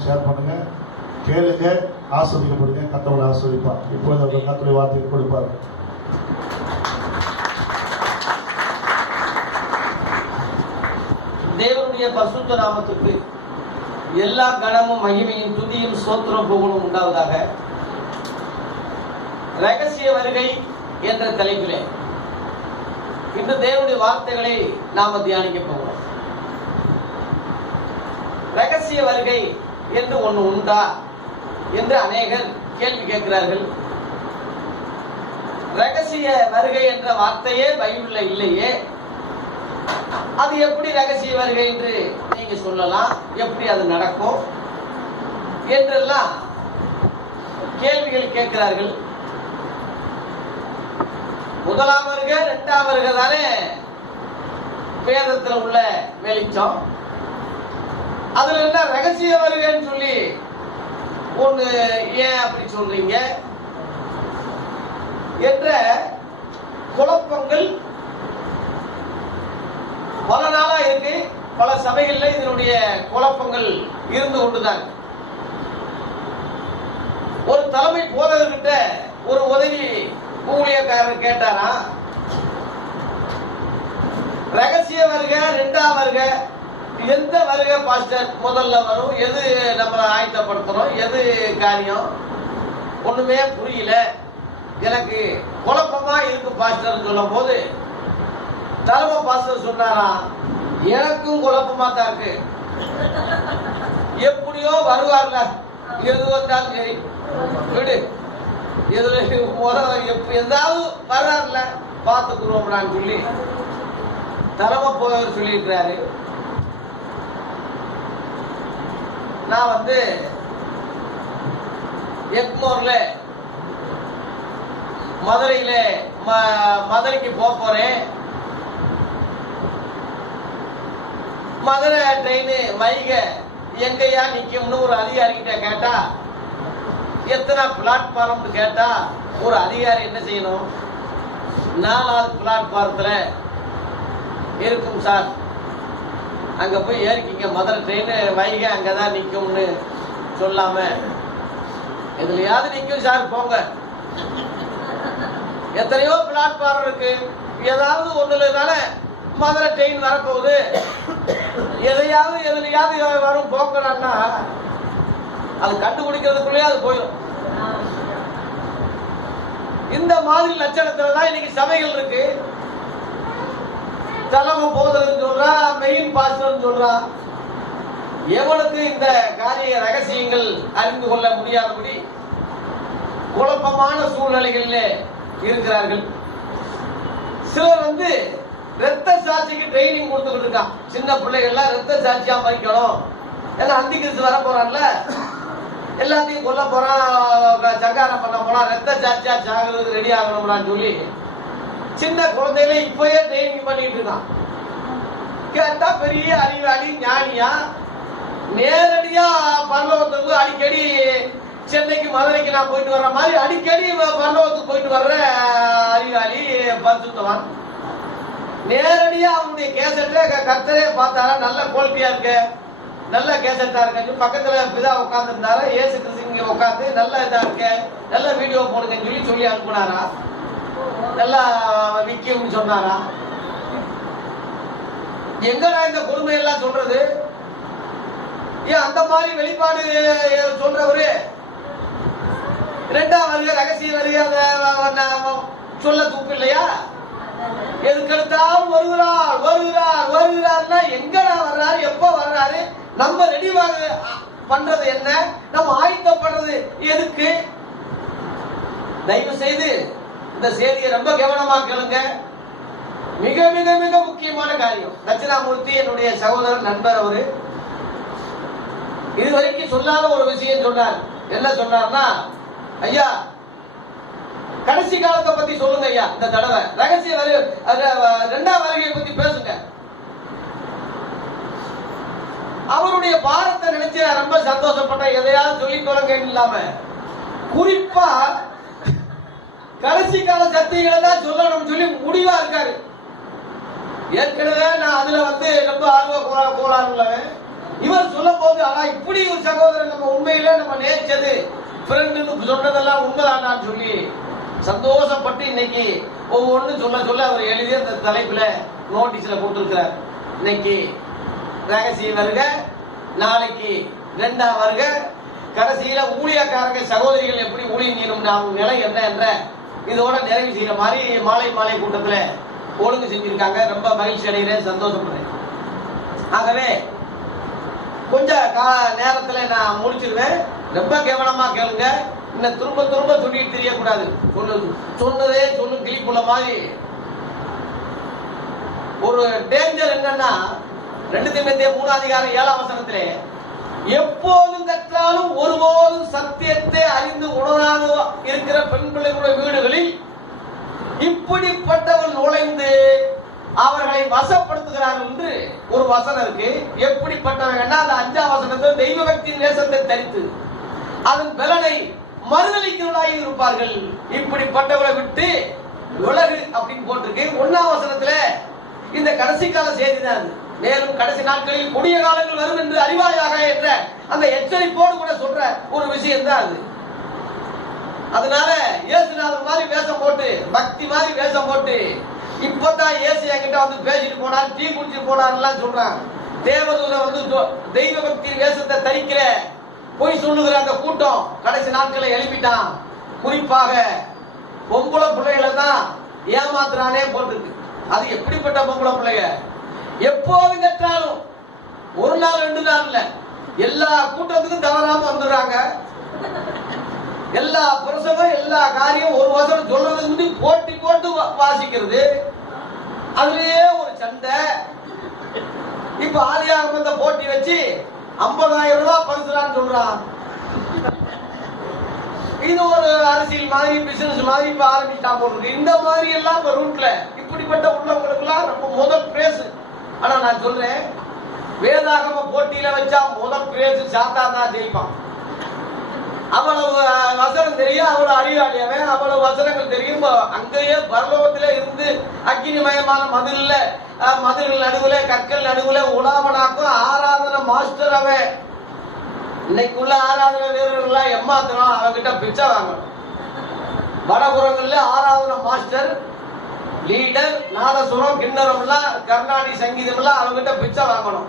பண்ணுங்க, ஷேர் பண்ணுங்க, கேளுங்க, ஆஸ்வதிக்கப்படுங்க. கர்த்தர் ஆஸ்வதிப்பார். இப்போது அவர் கர்த்தருடைய வார்த்தையை கொடுப்பார். தேவனுடைய பரிசுத்த நாமத்துக்கு எல்லா கனமும் மகிமையும் துதியும் சோத்திரம் புகழும் உண்டாவதாக. ரகசிய வருகை என்ற தலைப்பிலே இந்த தேவனுடைய வார்த்தைகளை நாம தியானிக்க போகிறோம். ரகசிய வருகை என்று ஒன்று உண்டா என்று அநேகர் கேள்வி கேட்கிறார்கள். ரகசிய வருகை என்ற வார்த்தையே பைபிள்ல இல்லையே, அது எப்படி ரகசிய வருகை என்று நீங்க சொல்லலாம், எப்படி அது நடக்கும் என்றெல்லாம் கேள்விகள் கேட்கிறார்கள். முதலாம் வருகை, இரண்டாம் வருகை தானே வேதத்தில் உள்ள வெளிச்சம். அதுல என்ன ரகசிய வருகைன்னு சொல்லி ஒண்ணு ஏன் அப்படி சொல்றீங்க என்ற குழப்பங்கள் பல நாளா இருக்கு. பல சபைகள்ல இதனுடைய குழப்பங்கள் இருந்து கொண்டுதான். ஒரு தலைமை போதகர்கிட்ட ஒரு உதவி ஊழியக்காரர் கேட்டாரா, ரகசிய வருகை, இரண்டாம் வருகை, எந்த வருகை பாஸ்டர் முதல்ல வரும், எது நம்ம ஆயத்தப்படுத்தணும், எது காரியம், ஒண்ணுமே புரியல, எனக்கு குழப்பமா இருக்கு பாஸ்டர் சொல்லும் போது தலைமை பாஸ்டர் சொன்னாரா, எனக்கும் குழப்பமா தான் இருக்கு, எப்படியோ வருவார்ல, எது வந்தாலும் சரி விடு, எதுல எதாவது வர்றாருல பார்த்துக்குறோம்னான்னு சொல்லி தலைமை போதவர் சொல்லியிருக்கிறாரு. நான் எக்மோர்ல மதுரையில மதுரைக்கு போறேன். மதுரை ட்ரெயின் மைக எங்கயா நிக்கும்னு ஒரு அதிகாரிகிட்ட கேட்டா, எத்தனை பிளாட்பார்ம் கேட்டா ஒரு அதிகாரி என்ன செய்யணும், 4வது பிளாட்பாரத்துல இருக்கும் சார், அங்க போய் ஏறிக்கிங்க, மதுரை ட்ரெயின் வைகை அங்கதான் நிக்கும்னு சொல்லாம எதுலயாவது நிக்கும் சார் போங்க, எத்தனையோ பிளாட்பாரம் இருக்கு, ஏதாவது ஒண்ணுல தானே மதுரை ட்ரெயின் வரப்போகுது, எதையாவது எதுலையாவது வரும் போக்கலாம்னா அது கண்டுபிடிக்கிறதுக்குள்ளே அது போயிடும். இந்த மாதிரி லட்சணத்துல தான் இன்னைக்கு சபைகள் இருக்கு. தலைமை போதகர்னு சொல்றா, மெயின் பாஸ்டர்னு சொல்றா. எவனுக்கு இந்த காரிய ரகசியங்கள் அறிந்து கொள்ள முடியாதபடி குழப்பமான சூழ்நிலைகளில் இருக்கிறார்கள். சிலர் ரத்த சாட்சிக்கு ட்ரைனிங் கொடுத்துக்கிட்டு இருக்கான். சின்ன பிள்ளைகள்லாம் ரத்த சாட்சியா மறிக்கணும், ஏன்னா அந்தி கிறிஸ்து வர போறான்ல, எல்லாத்தையும் கொல்ல போறான், சங்காரம் பண்ண போறான், ரத்த சாட்சியா சாகிறது ரெடி ஆகணும்னு சொல்லி சின்ன குழந்தைகளை இப்பயே ட்ரைனிங் பண்ணிட்டு இருக்கான். கேட்டா பெரிய அறிவாளி ஞானியா, நேரடியா பரலோகத்துக்கு அடிக்கடி சென்னைக்கு மதுரைக்கு நான் போயிட்டு வர்ற மாதிரி அடிக்கடி பரலோகத்துக்கு போயிட்டு வர்ற அறிவாளி பரிசுத்தவான். நேரடியா அவனுடைய கேசட்டை கர்த்தரே பார்த்தாரா, நல்ல குவாலிட்டியா இருக்கு, நல்ல கேசட்டா இருக்கு, பக்கத்துல பிதா உட்கார்ந்து இருந்தாரா, ஏசு கிறிஸ்து இங்க உட்காந்து நல்ல இதா இருக்கு, நல்ல வீடியோ போடுங்கன்னு சொல்லி அனுப்புனாரா, நல்லா விற்கும் சொன்னாரா. எங்கடா இந்த கொடுமை எல்லாம் சொல்றது? ஏன் அந்த மாதிரி வெளிப்பாடு சொல்றவரு இரண்டாம் வருகை ரகசிய வருகை சொல்ல தூக்கு இல்லையா? எதுக்கெடுத்தாலும் வருகிறார் வருகிறார் வருகிறார்னா எங்கடா வர்றாரு, எப்ப வர்றாரு, நம்ம ரெடிவாக பண்றது என்ன, நம்ம ஆயத்தப்படுறது எதுக்கு? தயவு செய்து இந்த செய்தியை ரொம்ப கவனமா கேளுங்க. மிக மிக மிக முக்கியமான காரியம். தட்சிணாமூர்த்தி என்னுடைய சகோதரர், நண்பர். அவரு இதுவரைக்கும் சொல்லாத ஒரு விஷயம் சொன்னார். என்ன சொன்னார்னா, ஐயா கடைசி காலத்தை பத்தி சொல்லுங்க ஐயா, இந்த தடவை ரகசிய வருகை, இரண்டாம் வருகையை பத்தி பேசுங்க. அவருடைய பாரத்தை நினைச்சு நான் ரொம்ப சந்தோஷப்பட்டேன். எதையாவது சொல்லி தொடங்க இல்லாம குறிப்பா கடைசி கால சத்தியங்களை தான் சொல்லணும்னு சொல்லி முடிவா இருக்காரு. ஏற்கனவே நான் அதுல ரொம்ப ஆர்வ கோளாறு உள்ளவன். இவர் சொல்லும் போது ஆனா இப்படி ஒரு சகோதரன் உண்மையிலே நம்ம நேசிச்சது ஃப்ரெண்டுன்னு சொன்னதெல்லாம் உண்மைதானான்னு சொல்லி சந்தோஷப்பட்டு இன்னைக்கு ஒவ்வொன்றும் சொல்ல சொல்ல அவர் எழுதி அந்த தலைப்புல நோட்டீஸ்ல கொடுத்திருக்கிறார். இன்னைக்கு ரகசிய வருக, நாளைக்கு 2ஆம் வருக, கடைசியில ஊழியக்காரங்க சகோதரிகள் எப்படி ஊழியம் செய்யணும் அவங்க நிலை என்ன என்ற இதோட நிறைவு செய்யற மாதிரி மாலை கூட்டத்துல ஒழுங்கு செஞ்சிருக்காங்க. ரொம்ப மகிழ்ச்சி அடைகிறேன், சந்தோஷப்படுறேன். ஆகவே கொஞ்ச நேரத்துல நான் முடிச்சிருவேன். ரொம்ப கவனமா கேளுங்க. இன்னும் திரும்ப திரும்ப சொல்லிட்டு தெரியக்கூடாது. சொன்னதே சொல்லும் கிளிப்புள்ள மாதிரி. ஒரு டேஞ்சர் என்னன்னா 2 தீமோத்தேயு 3:7 வசனத்திலே எப்போதும் கற்றாலும் ஒருபோதும் சத்தியத்தை அறிந்து உணராத இருக்கிற பெண் பிள்ளைகளுடைய வீடுகளில் இப்படிப்பட்டவர்கள் நுழைந்து அவர்களை வசப்படுத்துகிறார்கள் என்று ஒரு வசனம் இருக்கு. எப்படிப்பட்டவங்க அந்த 5ஆம் வசனத்தில் தெய்வ பக்தியின் நேசத்தை தரித்து அதன் பலனை மறுதளிக்கிறவர்களாக இருப்பார்கள். இப்படிப்பட்டவரை விட்டு விலகு அப்படின்னு போட்டிருக்கு. 1ஆம் வசனத்துல இந்த கடைசி கால செய்தி தான். மேலும் கடைசி நாட்களில் கொடிய காலங்கள் வரும் என்று அறிவாயாக என்ற அந்த எச்சரிப்போடு கூட சொல்ற ஒரு விஷயம் தான் அது. அதனால இயேசுநாதர் மாதிரி வேஷம் போட்டு, பக்தி மாதிரி வேஷம் போட்டு, இப்பதான் இயேசு என்கிட்ட வந்து பேசிட்டு போனார், டீ குடிச்சு போனார்லாம் சொல்றாங்க. தேவதூத வந்து தெய்வ பக்தியின் வேஷத்தை தரிக்கிற போய் சொல்லுகிற அந்த கூட்டம் கடைசி நாட்களை எழுப்பிட்டான். குறிப்பாக பொம்பளை பிள்ளைகளை தான் ஏமாத்துறானே போட்டிருக்கு. அது எப்படிப்பட்ட பொம்பளை பிள்ளைங்க? எப்போதும் கற்றாலும் 1 நாள் 2 நாள் இல்ல, எல்லா கூட்டத்துக்கும் தவறாம வந்துடுறாங்க. எல்லா பிரசவம் எல்லா காரியம் ஒரு வசனம் சொல்றது வந்து போட்டி போட்டு வாசிக்கிறது. அதுலயே ஒரு சண்டை. இப்ப ஆதியாகமத்தை போட்டி வச்சு 50,000 ரூபாய் பரிசுலான்னு சொல்றான். இது ஒரு அரசியல் மாதிரி பிசினஸ் மாதிரி இப்ப ஆரம்பிச்சா போடுறது. இந்த மாதிரி எல்லாம் இப்ப ரூட்ல இப்படிப்பட்ட உள்ளவங்களுக்கு எல்லாம் ரொம்ப முதல் பிரேஸ். ஆனா நான் சொல்றேன், வேதாகம போட்டியில வச்சா முதல் பிரேஸ் சாத்தான் தான் ஜெயிப்பான். அவ்வளவு வசனம் தெரியும், அவ்வளவு அறிவாளியவன், அவ்வளவு வசனங்கள் தெரியும். அங்கேயே பரலோகத்தில இருந்து அக்கினிமயமான மதில் நடுவுல கற்கள் நடுவுல உலாமனாக்கும் ஆராதனை மாஸ்டர் அவன். இன்னைக்குள்ள ஆராதனை வீரர்கள் ஏமாத்துறோம், அவங்கிட்ட பிச்சை வாங்கணும். வடபுறங்கள்ல ஆராதனை மாஸ்டர், லீடர், நாதசுரம், கிண்ணறம் எல்லாம், கர்நாடக சங்கீதம் எல்லாம் அவங்கிட்ட பிச்சை வாங்கணும்.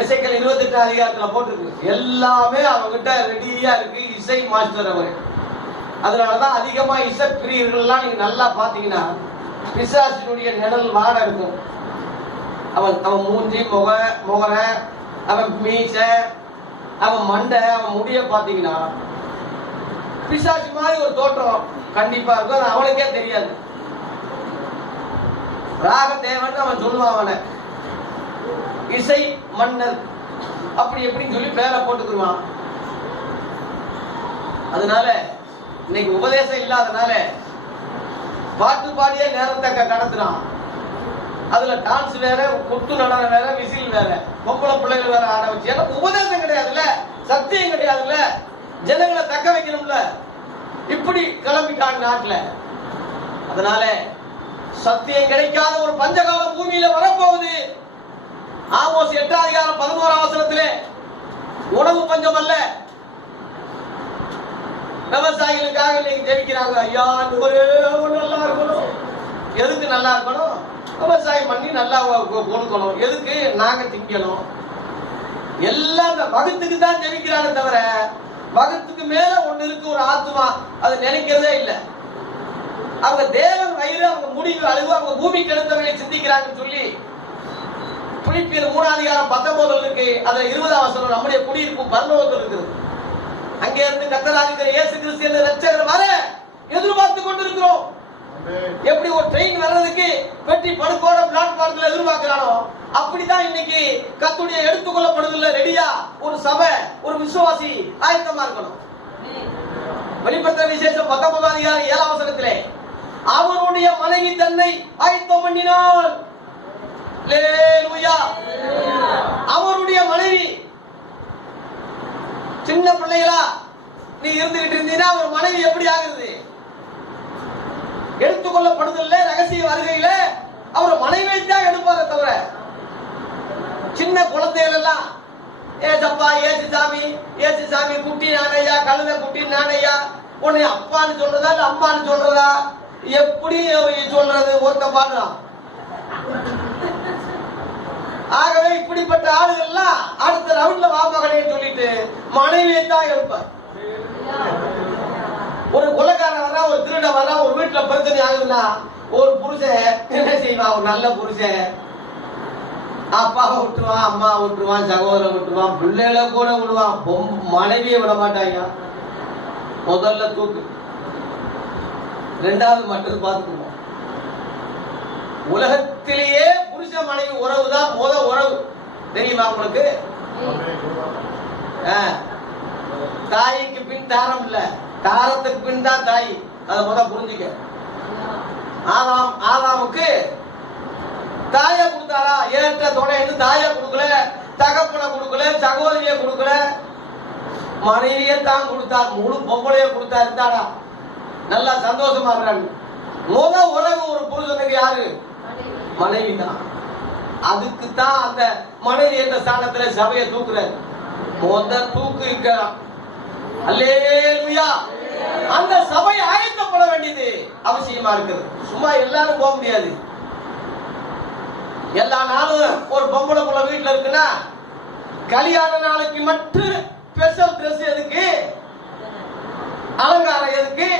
எசேக்கியேல் 28 அதிகாரத்துல போட்டிருக்கு. எல்லாமே அவங்கிட்ட ரெடியா இருக்கு. இசை மாஸ்டர் அவர். அதனாலதான் அதிகமா இசை பிரியர்கள் எல்லாம் நீங்க நல்லா பாத்தீங்கன்னா பிசாசினுடைய நிழல் வாட இருக்கும். அவன் மூஞ்சி முகர, அவன் மீச, அவன் மண்டை, அவன் முடிய பாத்தீங்கன்னா பிசாசி மாதிரி ஒரு தோற்றம் கண்டிப்பா இருக்கும். அது அவனுக்கே தெரியாது. ராக தேவன் அவன் சொல்லுவான். அவனை இசை மன்னர் அப்படி எப்படின்னு சொல்லி பேரை போட்டுக்குருவான். அதனால இன்னைக்கு உபதேசம் இல்லாதனால பாட்டு பாடியே நேரத்தை கடத்துறான். அதுல டான்ஸ் வேற, குத்து நடனம் வேற, விசில் வேற, பொம்பளை பிள்ளைகள் வேற ஆட வச்சு. எனக்கு உபதேசம் கிடையாதுல்ல, சத்தியம் கிடையாதுல்ல, ஜனங்களை தக்க வைக்கணும்ல. இப்படி கிளம்பிட்டாங்க நாட்டுல. அதனால சத்தியம் கிடைக்காத ஒரு பஞ்சகால பூமியில வரப்போகுது. ஆமோஸ் 8ஆம் அதிகாரம் 11ஆம் வசனத்திலே உணவு பஞ்சம் அல்ல, விவசாயிகளுக்காக நீங்க ஜெபிக்கிறாங்க. ஐயா ஒரே நல்லா இருக்கணும். எதுக்கு நல்லா இருக்கணும்? விவசாயம் பண்ணி நல்லா கொடுக்கணும். எதுக்கு? நாங்க திங்கணும். எல்லாம் அந்த வகுத்துக்கு தான் ஜெபிக்கிறாங்க தவிர வகுத்துக்கு மேல ஒண்ணு இருக்கு, ஒரு ஆத்மா, அது நினைக்கிறதே இல்லை. அவங்க தேவன் வயிறு, அவங்க முடிவு அழுது, அவங்க பூமிக்கு எடுத்தவங்களை சிந்திக்கிறாங்கன்னு சொல்லி பிலிப்பியர் 3ஆம் அதிகாரம் 19 இருக்கு. அதுல 20ஆம் வசனம் நம்முடைய குடியிருப்பு பரலோகத்தில் இருக்குது. அங்கே இருந்து கர்த்தராகிய இயேசு கிறிஸ்து என்ற இரட்சகர் வர எதிர்பார்த்து கொண்டிருக்கிறோம். எப்படி ஒரு ட்ரெயின் வர்றதுக்கு பெட்டி படுக்கோட பிளாட்பாரத்தில் எதிர்பார்க்கிறானோ அப்படிதான் இன்னைக்கு கர்த்தருடைய எடுத்துக்கொள்ளப்படுவதில்லை. ரெடியா ஒரு சபை, ஒரு விசுவாசி ஆயத்தமா இருக்கணும். வெளிப்படுத்த விசேஷம் 19ஆம் அதிகாரம் 7ஆம் வசனத்திலே அவருடைய மனைவி தன்னை ஆயத்தம் பண்ணினாள். அவருடைய மனைவி. சின்ன பிள்ளைகளா நீ இருந்துகிட்டு இருந்தீங்கன்னா அவர் மனைவி எப்படி ஆகுது? எடுத்துக்கொள்ளப்படுதல்ல, ரகசிய வருகையில அவர் மனைவியை தான் எடுப்பார தவிர சின்ன குழந்தைகள் எல்லாம் ஏசப்பா ஏசு சாமி குட்டி நானையா, கழுத குட்டி நானையா, உன்னை அப்பான்னு சொல்றதா இல்ல அம்மான்னு சொல்றதா, எப்படி சொல்றது ஒருத்த பாடுறான். ஆகவே இப்படிப்பட்ட ஆளுகள்லாம் அடுத்த ரவுண்ட்ல வாமகனேன்னு சொல்லிட்டு மனைவியை தான் எழுப்பார். ஒரு கொலைக்காரன் வரா, ஒரு திருட வரா, ஒரு வீட்டுல பிரச்சனை ஆகுதுன்னா ஒரு புருஷன் என்ன செய்வான்? ஒரு நல்ல புருஷன் அப்பாவை விட்டுருவான், அம்மா விட்டுருவான், சகோதரன் விட்டுருவான், பிள்ளைகளை கூட விடுவான், மனைவியை விட மாட்டாங்க. முதல்ல தூக்கு, ரெண்டாவது மற்றது பார்த்துக்குவோம். உலகத்திலேயே புருஷ மனைவி உறவு தான் உறவு, தெரியுமா உங்களுக்கு? தாய்க்கு பின் தாரம் இல்ல, தாரத்துக்கு பின் தான் தாய். அதை புரிஞ்சுக்க. ஆதாமுக்கு தாய கொடுத்தாரா? ஏற்ற துணைன்னு தாய கொடுக்கல, தகப்பனை கொடுக்கல, சகோதரிய கொடுக்கல, மனைவியை தான் கொடுத்தார். முழு பொம்பளைய கொடுத்தாரு. இருந்தாடா நல்லா சந்தோஷமா இருக்காங்க. உறவு ஒரு புருஷனுக்கு யாரு? மனைவி தான். அதுக்கு தான் அந்த மனைவி என்ற ஸ்தானத்துல சபையை தூக்குறாரு. தூக்கு இருக்கிறான். அல்லேலூயா. அந்த சபை ஆயத்தப்பட வேண்டியது அவசியமா இருக்குது. சும்மா எல்லாரும் போக முடியாது. எல்லா நாளும் ஒரு பொம்பளை புள்ள வீட்டுல இருக்குன்னா கல்யாண நாளைக்கு மட்டும் ஸ்பெஷல் ட்ரெஸ் எதுக்கு? அலங்காரம் எதுக்கு?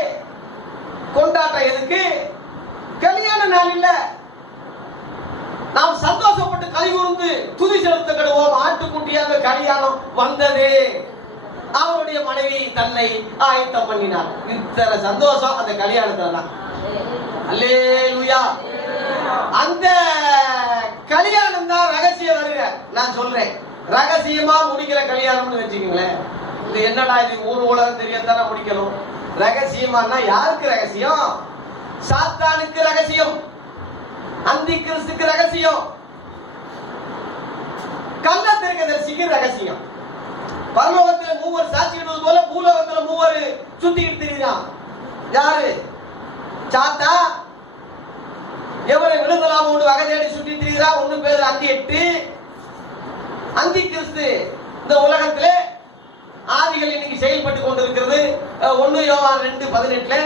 கொண்டாட்டம் எதுக்கு? கல்யாண நாள் இல்ல. நாம் சந்தோஷப்பட்டு கைகூர்ந்து துதி செலுத்துகிறோம். ஆட்டுக்குட்டியாக கல்யாணம் வந்தது. அவருடைய மனைவி தன்னை ஆயத்தம் பண்ணினார். இத்தனை சந்தோஷம் அந்த கல்யாணத்துல. அல்லேலூயா. அந்த கல்யாணம் தான் ரகசியம் வருகிற. நான் சொல்றேன், ரகசியமா முடிக்கிற கல்யாணம்னு வச்சுக்கோங்களேன். இது என்னடா இது ஊர் உலகம் தெரியாதானே முடிக்கணும். ரகசியமானா யாருக்கு ரகசியம்? சாத்தானுக்கு ரகசியம், அந்தி கிறிஸ்துக்கு ரகசியம், கள்ளத்திற்கு ரகசியம். பரலோகத்தில் மூவர் சாட்சியிடுவது போல பூலோகத்தில் மூவர் சுத்திட்டு திரிகிறான். யாரு? சாத்தா. எவரை விழுங்கலாம் ஒன்று வகை தேடி சுற்றி திரிகிறான். ஒன்று பேர் அந்தி 8 அந்தி கிறிஸ்து. இந்த உலகத்திலே ஆவிகள் இன்னைக்கு செயல்பட்டு கொண்டிருக்கிறது. 1 யோவான் 2:18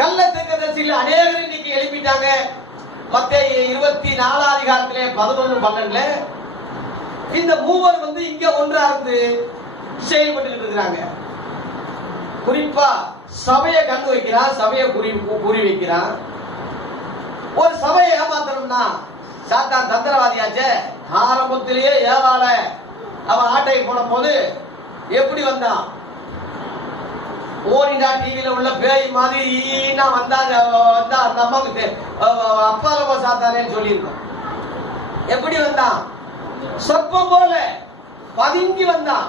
கள்ள தீர்க்கதரிசிகள் அநேகர் இன்னைக்கு எழுப்பிட்டாங்க. மத்தேயு 24 அதிகாரத்திலே 11:12 இந்த மூவர் இங்க ஒன்றா இருந்து செயல்பட்டு இருக்கிறாங்க. குறிப்பா சபையை கண்டு வைக்கிறான், சபையை குறி வைக்கிறான். ஒரு சபையை ஏமாத்தணும்னா சாத்தான் தந்திரவாதியாச்சே. ஆரம்பத்திலேயே ஏவாள அவன் ஆட்டை போன போது எப்படி வந்தான்? ஓடினா டிவியில உள்ள பேய் மாதிரி வந்தாங்க. வந்தா அந்த அம்மாவுக்கு அப்பாலமா சாத்தானேன்னு சொல்லியிருக்கோம். எப்படி வந்தான்? சொற்பம் போல பதுங்கி வந்தான்.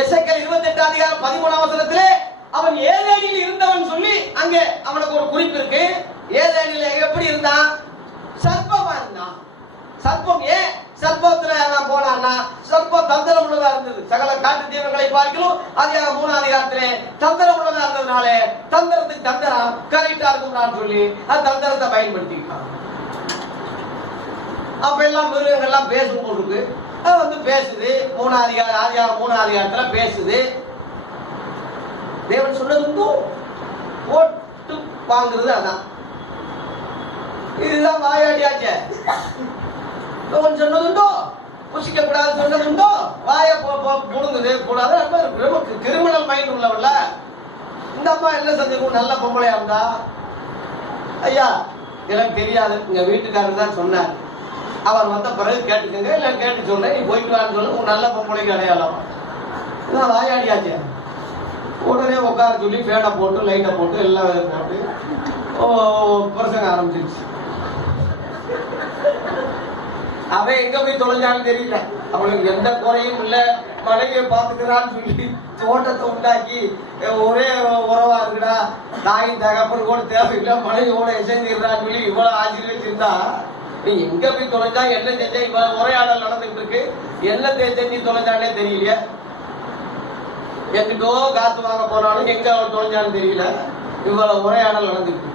எசேக்கியேல் 28 அதிகாரம் 13 வசனத்திலே அவன் ஏதேனில் இருந்தவன் சொல்லி அங்கே அவனுக்கு ஒரு குறிப்பு இருக்கு. ஏதேனில் எப்படி இருந்தான்? சர்ப்பமா இருந்தான். சர்ப்பம் ஏன் சர்ப்பத்துல நான் போனான்னா சர்ப்பம் தந்திரம் உள்ளதா இருந்தது. சகல காட்டு தீவங்களை பார்க்கலும் அதிகாரம் 3 அதிகாரத்திலே தந்திரம் உள்ளதா இருந்ததுனால தந்திரத்துக்கு தந்திரம் கரெக்டா இருக்கும் சொல்லி அந்த தந்திரத்தை பயன்படுத்திக்கிட்டான். அப்ப எல்லாம் மிருகங்கள்லாம் பேசும் போட்டு அது பேசுது. 3 அதிகாரத்துல பேசுது. தேவன் சொன்னது போட்டு வாங்குறது. அதான் இதுதான் வாயாடியாச்சே. சொன்னதுண்டோ புசிக்க கூடாது சொன்னதுண்டோ வாய புடுங்குது கூடாது. கிரிமினல் மைண்ட் உள்ளவல்ல. இந்த அம்மா என்ன செஞ்சிருக்கும்? நல்ல பொம்பளையா இருந்தா, ஐயா எனக்கு தெரியாது, எங்க வீட்டுக்காரர் தான் சொன்னார், அவர் வந்த பிறகு கேட்டுக்கங்க, இல்ல கேட்டு சொல்றேன், நீ போயிட்டு வான்னு சொல்ல நல்ல பொம்பளைக்கு அடையாளம். இதான் வாயாடியாச்சு. உடனே உட்கார சொல்லி ஃபேனை போட்டு லைட்டை போட்டு எல்லாம் போட்டு பிரசங்க ஆரம்பிச்சிருச்சு. அவன் எங்க போய் தொலைஞ்சாலும் தெரியல. அவனுக்கு எந்த குறையும் இல்ல, மனைவியை பாத்துக்கிறான்னு சொல்லி தோட்டத்தை உண்டாக்கி ஒரே உறவா இருக்குடா, தாயின் தகப்பன் கூட தேவையில்லை, மனைவியோட இசைஞ்சிருந்தான்னு சொல்லி இவ்வளவு ஆச்சரியச்சிருந்தா நீ எங்க போய் தொலைஞ்சா என்ன செஞ்சா? இவ்வளவு உரையாடல் நடந்துட்டு இருக்கு, என்ன செஞ்சு தொலைஞ்சானே தெரியல. எங்கிட்டோ காசு வாங்க போனாலும் எங்க அவன் தொலைஞ்சான்னு தெரியல. இவ்வளவு உரையாடல் நடந்துட்டு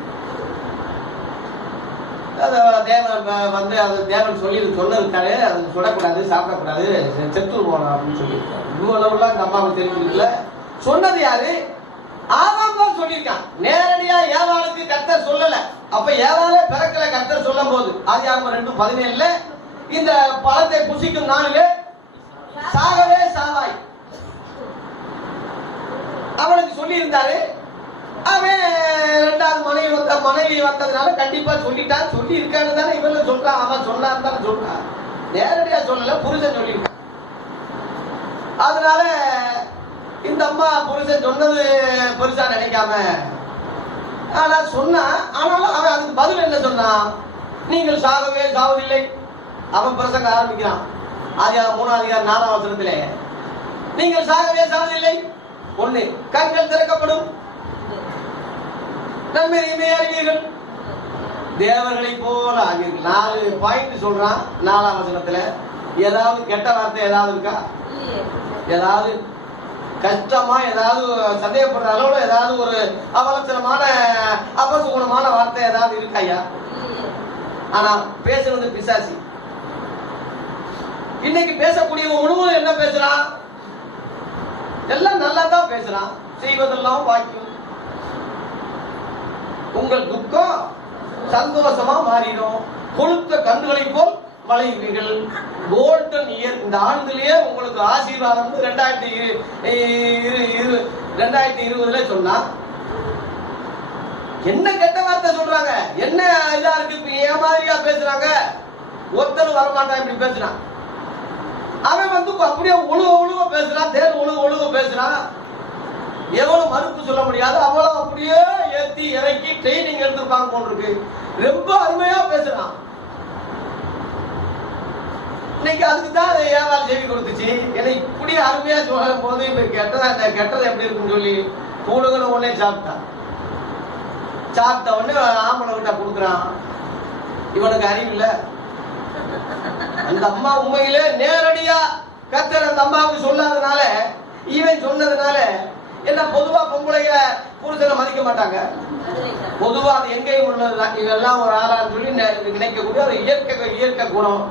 தேவன் வந்து அது தேவன் சொன்னதுக்காரு அது சுடக்கூடாது, சாப்பிடக்கூடாது, செத்து போகணும் அப்படின்னு சொல்லியிருக்காரு. இவ்வளவுலாம் இந்த அம்மாவுக்கு தெரிஞ்சிருக்குல்ல. சொன்னது யாரு? ஆதாம் தான் சொல்லியிருக்கான். நேரடியா ஏவாளுக்கு கர்த்தர் சொல்லல. அப்ப ஏவாளே பிறக்கல கர்த்தர் சொல்லும் போது ஆதியாகமம் 2:17 இந்த பழத்தை புசிக்கும் நாளிலே சாகவே சாவாய் அவனுக்கு சொல்லி இருந்தாரு. அவன் ரெண்டாவது மனைவி வந்ததுனால கண்டிப்பா சொல்லிட்டான். சொல்லி இருக்கான்னு தானே இவன் சொல்றான். அவன் சொன்னான்னு தானே சொல்றான். நேரடியா சொல்லல, புருஷன் சொல்லியிருக்கான். அதனால இந்த அம்மா புருஷன் சொன்னது பெருசா நினைக்காம ஆனா சொன்னா. ஆனாலும் அவன் அதுக்கு பதில் என்ன சொன்னான்? நீங்கள் சாகவே சாவதில்லை. அவன் பிரசங்க ஆரம்பிக்கிறான். ஆதியாகமம் 3:4 நீங்கள் சாகவே சாவதில்லை. 1 கண்கள் திறக்கப்படும், நன்மை தீமையை அறிவீர்கள், தேவர்களை போல ஆவீர்கள். 4 பாயிண்ட் சொல்றான் 4ஆம் வசனத்துல. ஏதாவது கெட்ட வார்த்தை ஏதாவது இருக்கா? ஏதாவது கஷ்டமா, ஏதாவது சந்தேகப்படுற அளவுல ஏதாவது ஒரு அவலட்சணமான அபசுகுணமான வார்த்தை ஏதாவது இருக்காயா? ஆனா பேசுறது பிசாசி. இன்னைக்கு பேசக்கூடிய முழுவதும் என்ன பேசுறான்? எல்லாம் நல்லா தான் பேசுறான். செய்வதெல்லாம் வாக்கியம். உங்கள் துக்கம் சந்தோஷமா மாறிடும். கொளுத்த கண்களை போல் வளைவீர்கள். Golden year. இந்த ஆண்டுலயே உங்களுக்கு ஆசீர்வாதம் 2020 சொன்னா என்ன கெட்ட வார்த்தை சொல்றாங்க? என்ன இதா இருக்கு? இப்ப ஏமாதிரியா பேசுறாங்க. ஒருத்தர் வரமாட்டான் இப்படி பேசுறான். அவன் வந்து அப்படியே ஒழுக பேசுறான். தேர் ஒழுக பேசுறான். எவ்வளவு மறுப்பு சொல்ல முடியாது. அவ்வளவு அப்படியே ஏத்தி இறக்கி ட்ரைனிங் எடுத்திருப்பாங்க போன்றிருக்கு. ரொம்ப அருமையா பேசுறான். இன்னைக்கு அதுக்கு தான் ஏவாள் செவி கொடுத்துச்சு. ஏன்னா இப்படி அருமையா சொல்லும் போது இப்ப கெட்டது எப்படி இருக்குன்னு சொல்லி கூடுகளை உடனே சாப்பிட்ட உடனே ஆம்பளை கிட்ட கொடுக்குறான். இவனுக்கு அறிவு இல்ல. அந்த அம்மா உண்மையிலே நேரடியா கர்த்தர் அந்த அம்மாவுக்கு சொல்லாதனால, இவன் சொன்னதுனால என்ன, பொதுவா பொம்பளைங்க புருஷனை மதிக்க மாட்டாங்க. பொதுவா அது எங்கேயும் உள்ளதுதான். இதெல்லாம் ஒரு ஆளான்னு சொல்லி நினைக்கக்கூடிய ஒரு இயற்கை குணம்.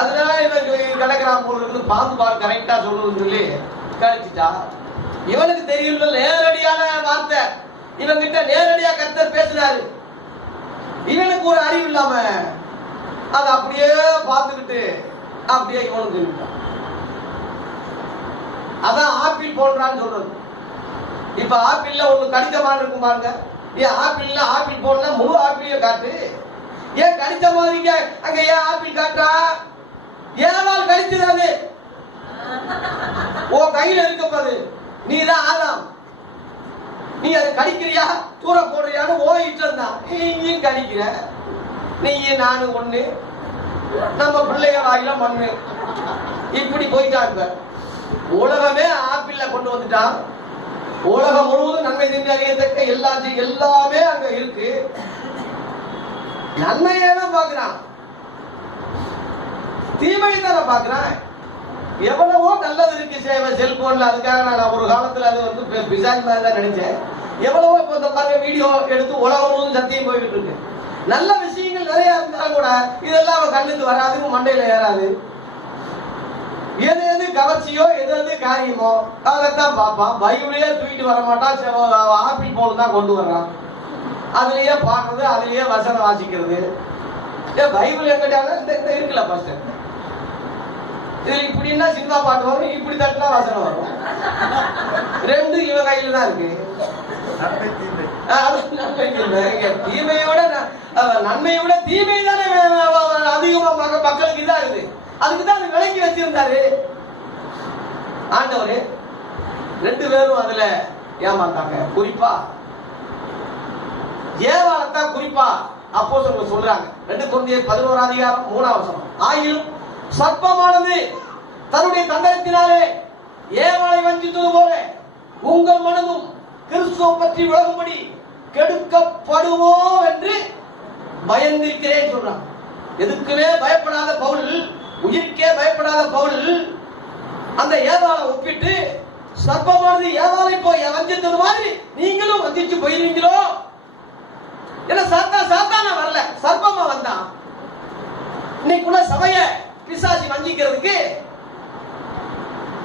அதனால இவன் கிடக்கிறான் போல இருந்து பாம்பு பால் கரெக்டா சொல்லுன்னு சொல்லி கழிச்சுட்டா. இவனுக்கு தெரியல நேரடியான வார்த்தை. இவன் கிட்ட நேரடியா கர்த்தர் பேசுறாரு. இவனுக்கு ஒரு அறிவு இல்லாம அதை அப்படியே பார்த்துக்கிட்டு அப்படியே இவனுக்கு சொல்லிட்டான். அதான் ஆப்பிள் போன்றான்னு சொல்றது. இப்ப ஆப்பிள்ல ஒண்ணு கடிதமான இருக்கும் பாருங்க. ஏன் ஆப்பிள் போனா முழு ஆப்பிளையும் காட்டு. ஏன் கடித்த மாதிரி அங்க ஏன் ஆப்பிள் காட்டுறா? ஏவாள் கடிச்சது. ஓ கையில இருக்கப்பது. நீ தான் ஆதாம். நீ அதை கடிக்கிறியா தூர போடுறியான்னு ஓயிட்டு இருந்தான். நீயும் கடிக்கிற. நீ நானும் ஒண்ணு. நம்ம பிள்ளைங்க வாயில மண்ணு. இப்படி போயிட்டாங்க. உலகமே ஆப்பிள்ல கொண்டு வந்துட்டான். உலகம் முழுவதும் நன்மை தீமை அறியத்தக்க எல்லாமே அங்க இருக்கு. நன்மையே தான் பாக்குறான், தீமையை தானே பாக்குறான். எவ்வளவோ நல்லது இருக்கு செல்போன்ல. அதுக்காக நான் ஒரு காலத்துல அது வந்து பிசாசு மாதிரி தான் நினைச்சேன். எவ்வளவோ இப்ப இந்த மாதிரி வீடியோ எடுத்து உலகம் முழுவதும் சத்தியம் போயிட்டு இருக்கு. நல்ல விஷயங்கள் நிறைய இருந்தாலும் கூட இதெல்லாம் அவன் கண்ணுக்கு வராது, மண்டையில ஏறாது. எது எது கவர்ச்சியோ எது காரியமோ அதைத்தான் பார்ப்பான். பைபிளையே தூக்கிட்டு வர மாட்டான். ஆப்பிள் போன் தான் கொண்டு வர்றான். அதுலயே பாடுறது, அதுலயே வசனம் வாசிக்கிறது. பைபிள் எங்கிட்டாலும் இந்த இருக்குல்ல பாஸ்டர், இதுல இப்படின்னா சினிமா பாட்டு வரும், இப்படி தட்டினா வசனம் வரும். ரெண்டு இவன் கையில தான் இருக்கு. தீமையோட நன்மையை விட தீமை தானே அதிகமா மக்களுக்கு இதா இருக்குது. அதுக்குதான் அது விலக்கி வச்சிருந்தாரு ஆண்டவரு. 2 பேரும் அதுல ஏமாந்தாங்க. குறிப்பா ஏவாளத்தான் குறிப்பா அப்போஸ்தலர்கள் சொல்றாங்க. 2 கொரிந்தியர் 11:3 ஆயினும் சர்ப்பமானது தன்னுடைய தந்திரத்தினாலே ஏவாளை வஞ்சித்தது போல உங்கள் மனதும் கிறிஸ்துவ பற்றி விலகும்படி கெடுக்கப்படுவோ என்று பயந்திருக்கிறேன் சொல்றான். எதுக்குமே பயப்படாத பவுல், உயிருக்கே பயப்படாத பவுல் அந்த ஏவாளை ஒப்பிட்டு சர்ப்பமானது ஏவாளை போய் வஞ்சித்தது மாதிரி நீங்களும் வஞ்சிச்சு போயிருவீங்களோ. ஏன்னா சாத்தான வரல, சர்ப்பமா வந்தான். இன்னைக்குள்ள சபைய பிசாசி வஞ்சிக்கிறதுக்கு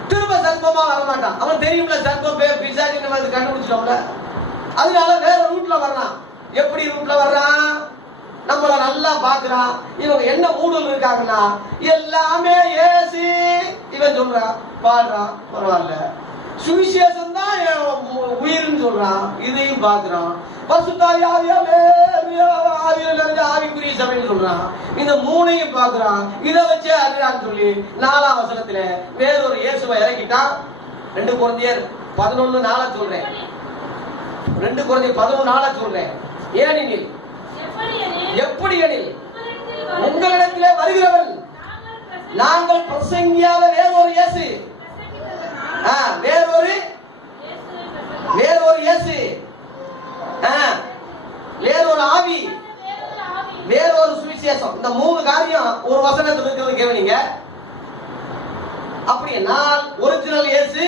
திரும்ப சர்ப்பமா வரமாட்டான். அவன் தெரியும்ல சர்ப்பம் பேர் பிசாசி நம்ம கண்டுபிடிச்சிட்டோம்ல. அதனால வேற ரூட்ல வர்றான். எப்படி ரூட்ல வர்றான்? நம்மள நல்லா பாக்குறான். இவங்க என்ன மூடல் இருக்காங்கன்னா எல்லாமே ஏசி இவன் சொல்றான், பாடுறான், பரவாயில்ல. சுவிசேஷம் தான் உயிர்னு சொல்றான், இதையும் பாக்குறான். ஆவிக்குரிய சபைன்னு சொல்றான், இந்த மூணையும் பாக்குறான். இதை வச்சு அறிறான்னு சொல்லி 4ஆம் வசனத்துல வேறொரு இயேசுவை இறக்கிட்டான். 2 கொரிந்தியர் 11:4 சொல்றேன். 2 கொரிந்தியர் 11:4 சொல்றேன். ஏனெனில் எப்படி எனில் உங்களிடத்திலே வருகிறவன் நாங்கள் பிரசங்கியாத வேறொரு இயேசு, வேறொரு இயேசு, வேறொரு ஆவி, வேறொரு சுவிசேஷம். இந்த 3 காரியம் ஒரு வசனத்தில் இருக்கிறது கேவீங்க. அப்படின்னா ஒரிஜினல் இயேசு,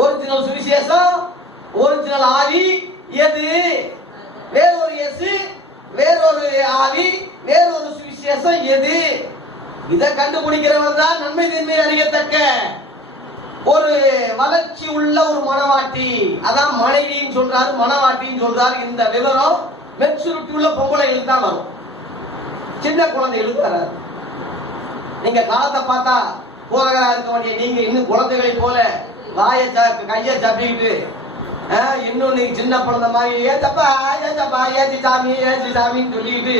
ஒரிஜினல் சுவிசேஷம், ஒரிஜினல் ஆவி எது? வேறொரு இயேசு, வேறொரு ஆவி, வேறொரு சுவிசேஷம் எது? இதை கண்டுபிடிக்கிறவன் தான் நன்மை தீமை அறியத்தக்க ஒரு வளர்ச்சி உள்ள ஒரு மனவாட்டி. அதான் மனைவின்னு சொல்றாரு, மனவாட்டின்னு சொல்றாரு. இந்த விவரம் மெச்சூரிட்டி உள்ள பொம்பளைகளுக்கு தான் வரும், சின்ன குழந்தைகளுக்கு வராது. நீங்க காலத்தை பார்த்தா போதகரா இருக்க வேண்டிய நீங்க இன்னும் குழந்தைகளை போல வாயை கையை சப்பிக்கிட்டு இன்னும் நீங்க சின்ன குழந்தை மாதிரி ஏச்சப்பா ஏச்சப்பா ஏச்சி சாமி ஏச்சி சாமின்னு சொல்லிட்டு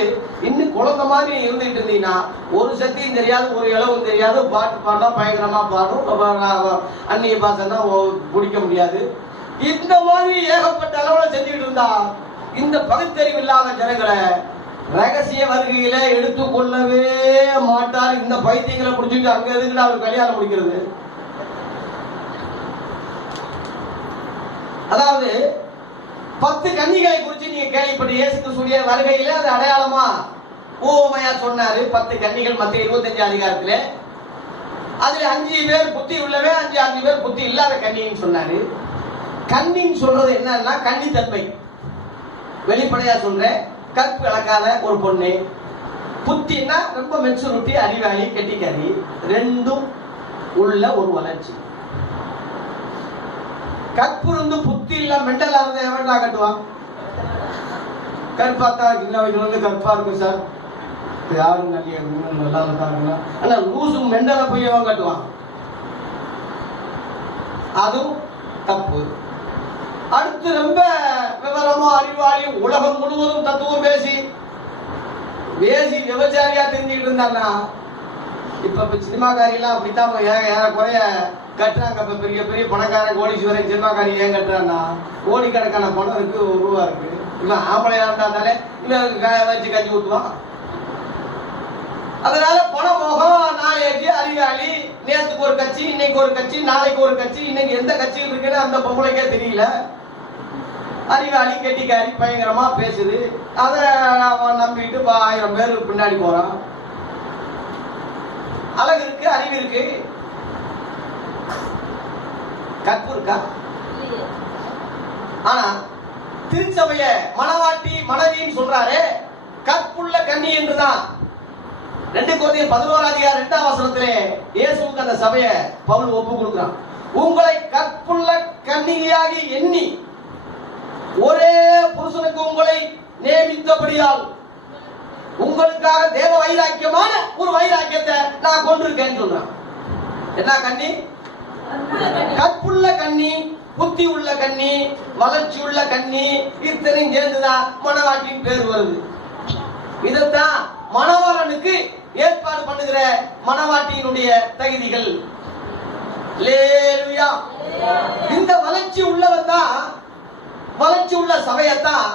இன்னும் குழந்தை மாதிரி இருந்துட்டு இருந்தீங்கன்னா ஒரு சக்தியும் தெரியாது, ஒரு இளவும் தெரியாது. பாட்டு பாடலாம் பயங்கரமா பாடும், அந்நிய பாசன்னா பிடிக்க முடியாது. இந்த மாதிரி ஏகப்பட்ட அளவுல செஞ்சுட்டு இருந்தா இந்த பகுத்தறிவு இல்லாத ஜனங்களை ரகசிய வருகையில எடுத்துக்கொள்ளவே மாட்டார். இந்த பைத்தியங்களை பிடிச்சிட்டு அங்க எதுக்குன்னு அவர் கல்யாணம் முடிக்கிறது. அதாவது 10 கன்னிகளை குறித்து நீங்க கேள்விப்பட்டு இயேசு கிறிஸ்துவின் வருகையில அது அடையாளமா ஊமையா சொன்னாரு. 10 கன்னிகள் மத்திய 25 அதிகாரத்துல. அதுல 5 பேர் புத்தி உள்ளவே, 5 பேர் புத்தி இல்லாத கன்னின்னு சொன்னாரு. கன்னின்னு சொல்றது என்னன்னா கன்னித்தன்மை. வெளிப்படையா சொல்றேன், கற்பு இழக்காத ஒரு பொண்ணு. புத்தின்னா ரொம்ப மெச்சூரிட்டி, அறிவாளி, கெட்டிக்காரி, ரெண்டும் உள்ள ஒரு வளர்ச்சி. கற்பு இருந்து புத்தி இல்ல மெண்டலா இருந்தா எவன்டா கட்டுவான்? கற்பாத்தா சின்ன வயசுல இருந்து கற்பா இருக்கு சார், யாரும் நல்லா இருக்காங்க. ஆனா லூசு மெண்டல போய் அவன் கட்டுவான், அதுவும் தப்பு. அடுத்து ரொம்ப விவரமா அறிவாளி, உலகம் முழுவதும் தத்துவம் பேசி விபச்சாரியா தெரிஞ்சுக்கிட்டு இருந்தான்னா இப்ப சினிமாக்காரியெல்லாம் அப்படித்தான் ஏறக்குறைய கட்டுறாங்க. இப்ப பெரிய பெரிய பணக்காரன் கோடீஸ்வரன் சினிமாக்காரி ஏன் கட்டுறான்னா கோடிக்கணக்கான பணம் இருக்கு, ரூபா இருக்கு. இவன் ஆம்பளையா இருந்தாலே இவன் வச்சு கஞ்சி ஊத்துவான். அதனால பண மோகம், நாளைக்கு அறிவாளி, நேற்றுக்கு ஒரு கட்சி, இன்னைக்கு ஒரு கட்சி, நாளைக்கு ஒரு கட்சி, இன்னைக்கு எந்த கட்சியில் இருக்குன்னு அந்த பொம்பளைக்கே தெரியல. அறிவாளி, கெட்டிக்காரி, பயங்கரமா பேசுது. அதை நம்பிட்டு 1000 பேர் பின்னாடி போறான். அழகு இருக்கு, அறிவு இருக்கு, கற்பு இருக்கா? ஆனா திருச்சபைய மனவாட்டி மனைவின்னு சொல்றாரு, கற்புள்ள கன்னி என்றுதான் 2 கொரிந்தியர் 11 அதிகாரம் 2ஆம் வசனத்திலே இயேசுவுக்கு அந்த சபையை பவுல் ஒப்பு கொடுக்கிறான். உங்களை கற்புள்ள கன்னிகையாகி எண்ணி ஒரே புருஷனுக்கு உங்களை நியமித்தபடியால் உங்களுக்காக தேவ வைராக்கியமான ஒரு வைராக்கியத்தை நான் கொண்டிருக்கேன்னு சொல்றான். என்ன கன்னி? கற்புள்ள கன்னி, புத்தி உள்ள கன்னி, வளர்ச்சி உள்ள கன்னி, இத்தனையும் சேர்ந்துதான் மணவாட்டின் பேர் வருது. இதத்தான் மணவாளனுக்கு ஏற்பாடு பண்ணுகிற மணவாட்டியினுடைய தகுதிகள். அல்லேலூயா. இந்த வளர்ச்சி உள்ளவன் தான், வளர்ச்சி உள்ள சபையத்தான்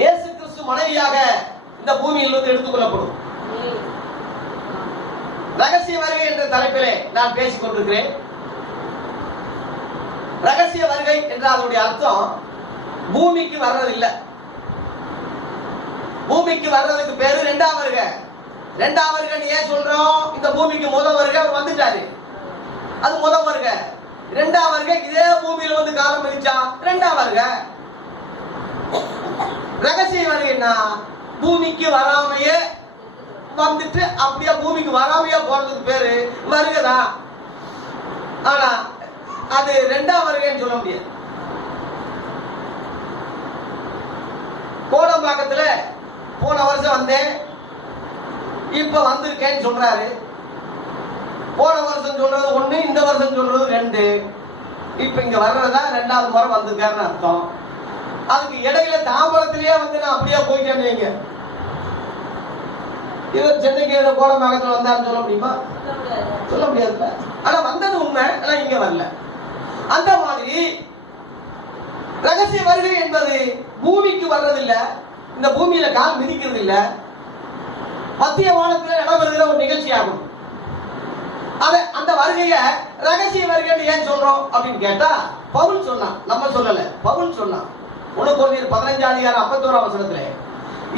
இயேசு கிறிஸ்து மனைவியாக இந்த பூமியில் இருந்து எடுத்துக்கொள்ளப்படும். ரகசிய வருகை என்ற தலைப்பிலே நான் பேசிக் கொண்டிருக்கிறேன். ரகசிய வருகை என்ற அதனுடைய அர்த்தம் பூமிக்கு வர்றதில்லை. பூமிக்கு வர்றதுக்கு பேரு 2ஆம் வருகை. 2ஆம் வருகை ஏன் சொல்றோம்? இந்த பூமிக்கு முதல் வருகை அவர் வந்துட்டாரு, அது முதல் வருகை. 2ஆம் வருகை இதே பூமியில வந்து காலம் பிடிச்சா 2ஆம் வருகை. ரகசிய வருகைன்னா பூமிக்கு வராமையே வந்துட்டு அப்படியே பூமிக்கு வராமையா போறதுக்கு பேரு வருகைதான். ஆனா அது ரெண்டாம் வருகைன்னு சொல்ல முடியாது. கோடம்பாக்கத்துல போன வருஷம் வந்தேன், இப்ப வந்திருக்கேன்னு சொல்றாரு. போன வருஷம் சொல்றது ஒண்ணு, இந்த வருஷம் சொல்றது ரெண்டு. இப்ப இங்க வர்றதா ரெண்டாவது முறை வந்திருக்காருன்னு அர்த்தம். அதுக்கு இடையில தாம்பரத்திலேயே வந்து நான் அப்படியே போயிட்டேன்னு வைங்க, இவர் சென்னைக்கு கோடம்பாக்கத்துல வந்தாருன்னு சொல்ல முடியுமா? சொல்ல முடியாதுல்ல. ஆனா வந்தது உண்மை, ஆனா இங்க வரல. அந்த மாதிரி ரகசிய வருகை என்பது பூமிக்கு வர்றதில்ல, இந்த பூமியில கால் மிதிக்கிறது இல்ல, மத்திய வானத்துல நடைபெறுகிற ஒரு நிகழ்ச்சி ஆகும். அந்த வருகைய ரகசிய வருகை ஏன் சொல்றோம் அப்படின்னு கேட்டா, பவுல் சொன்னான், நம்ம சொல்லல, பவுல் சொன்னான். 1 கொரிந்தியர் 15:51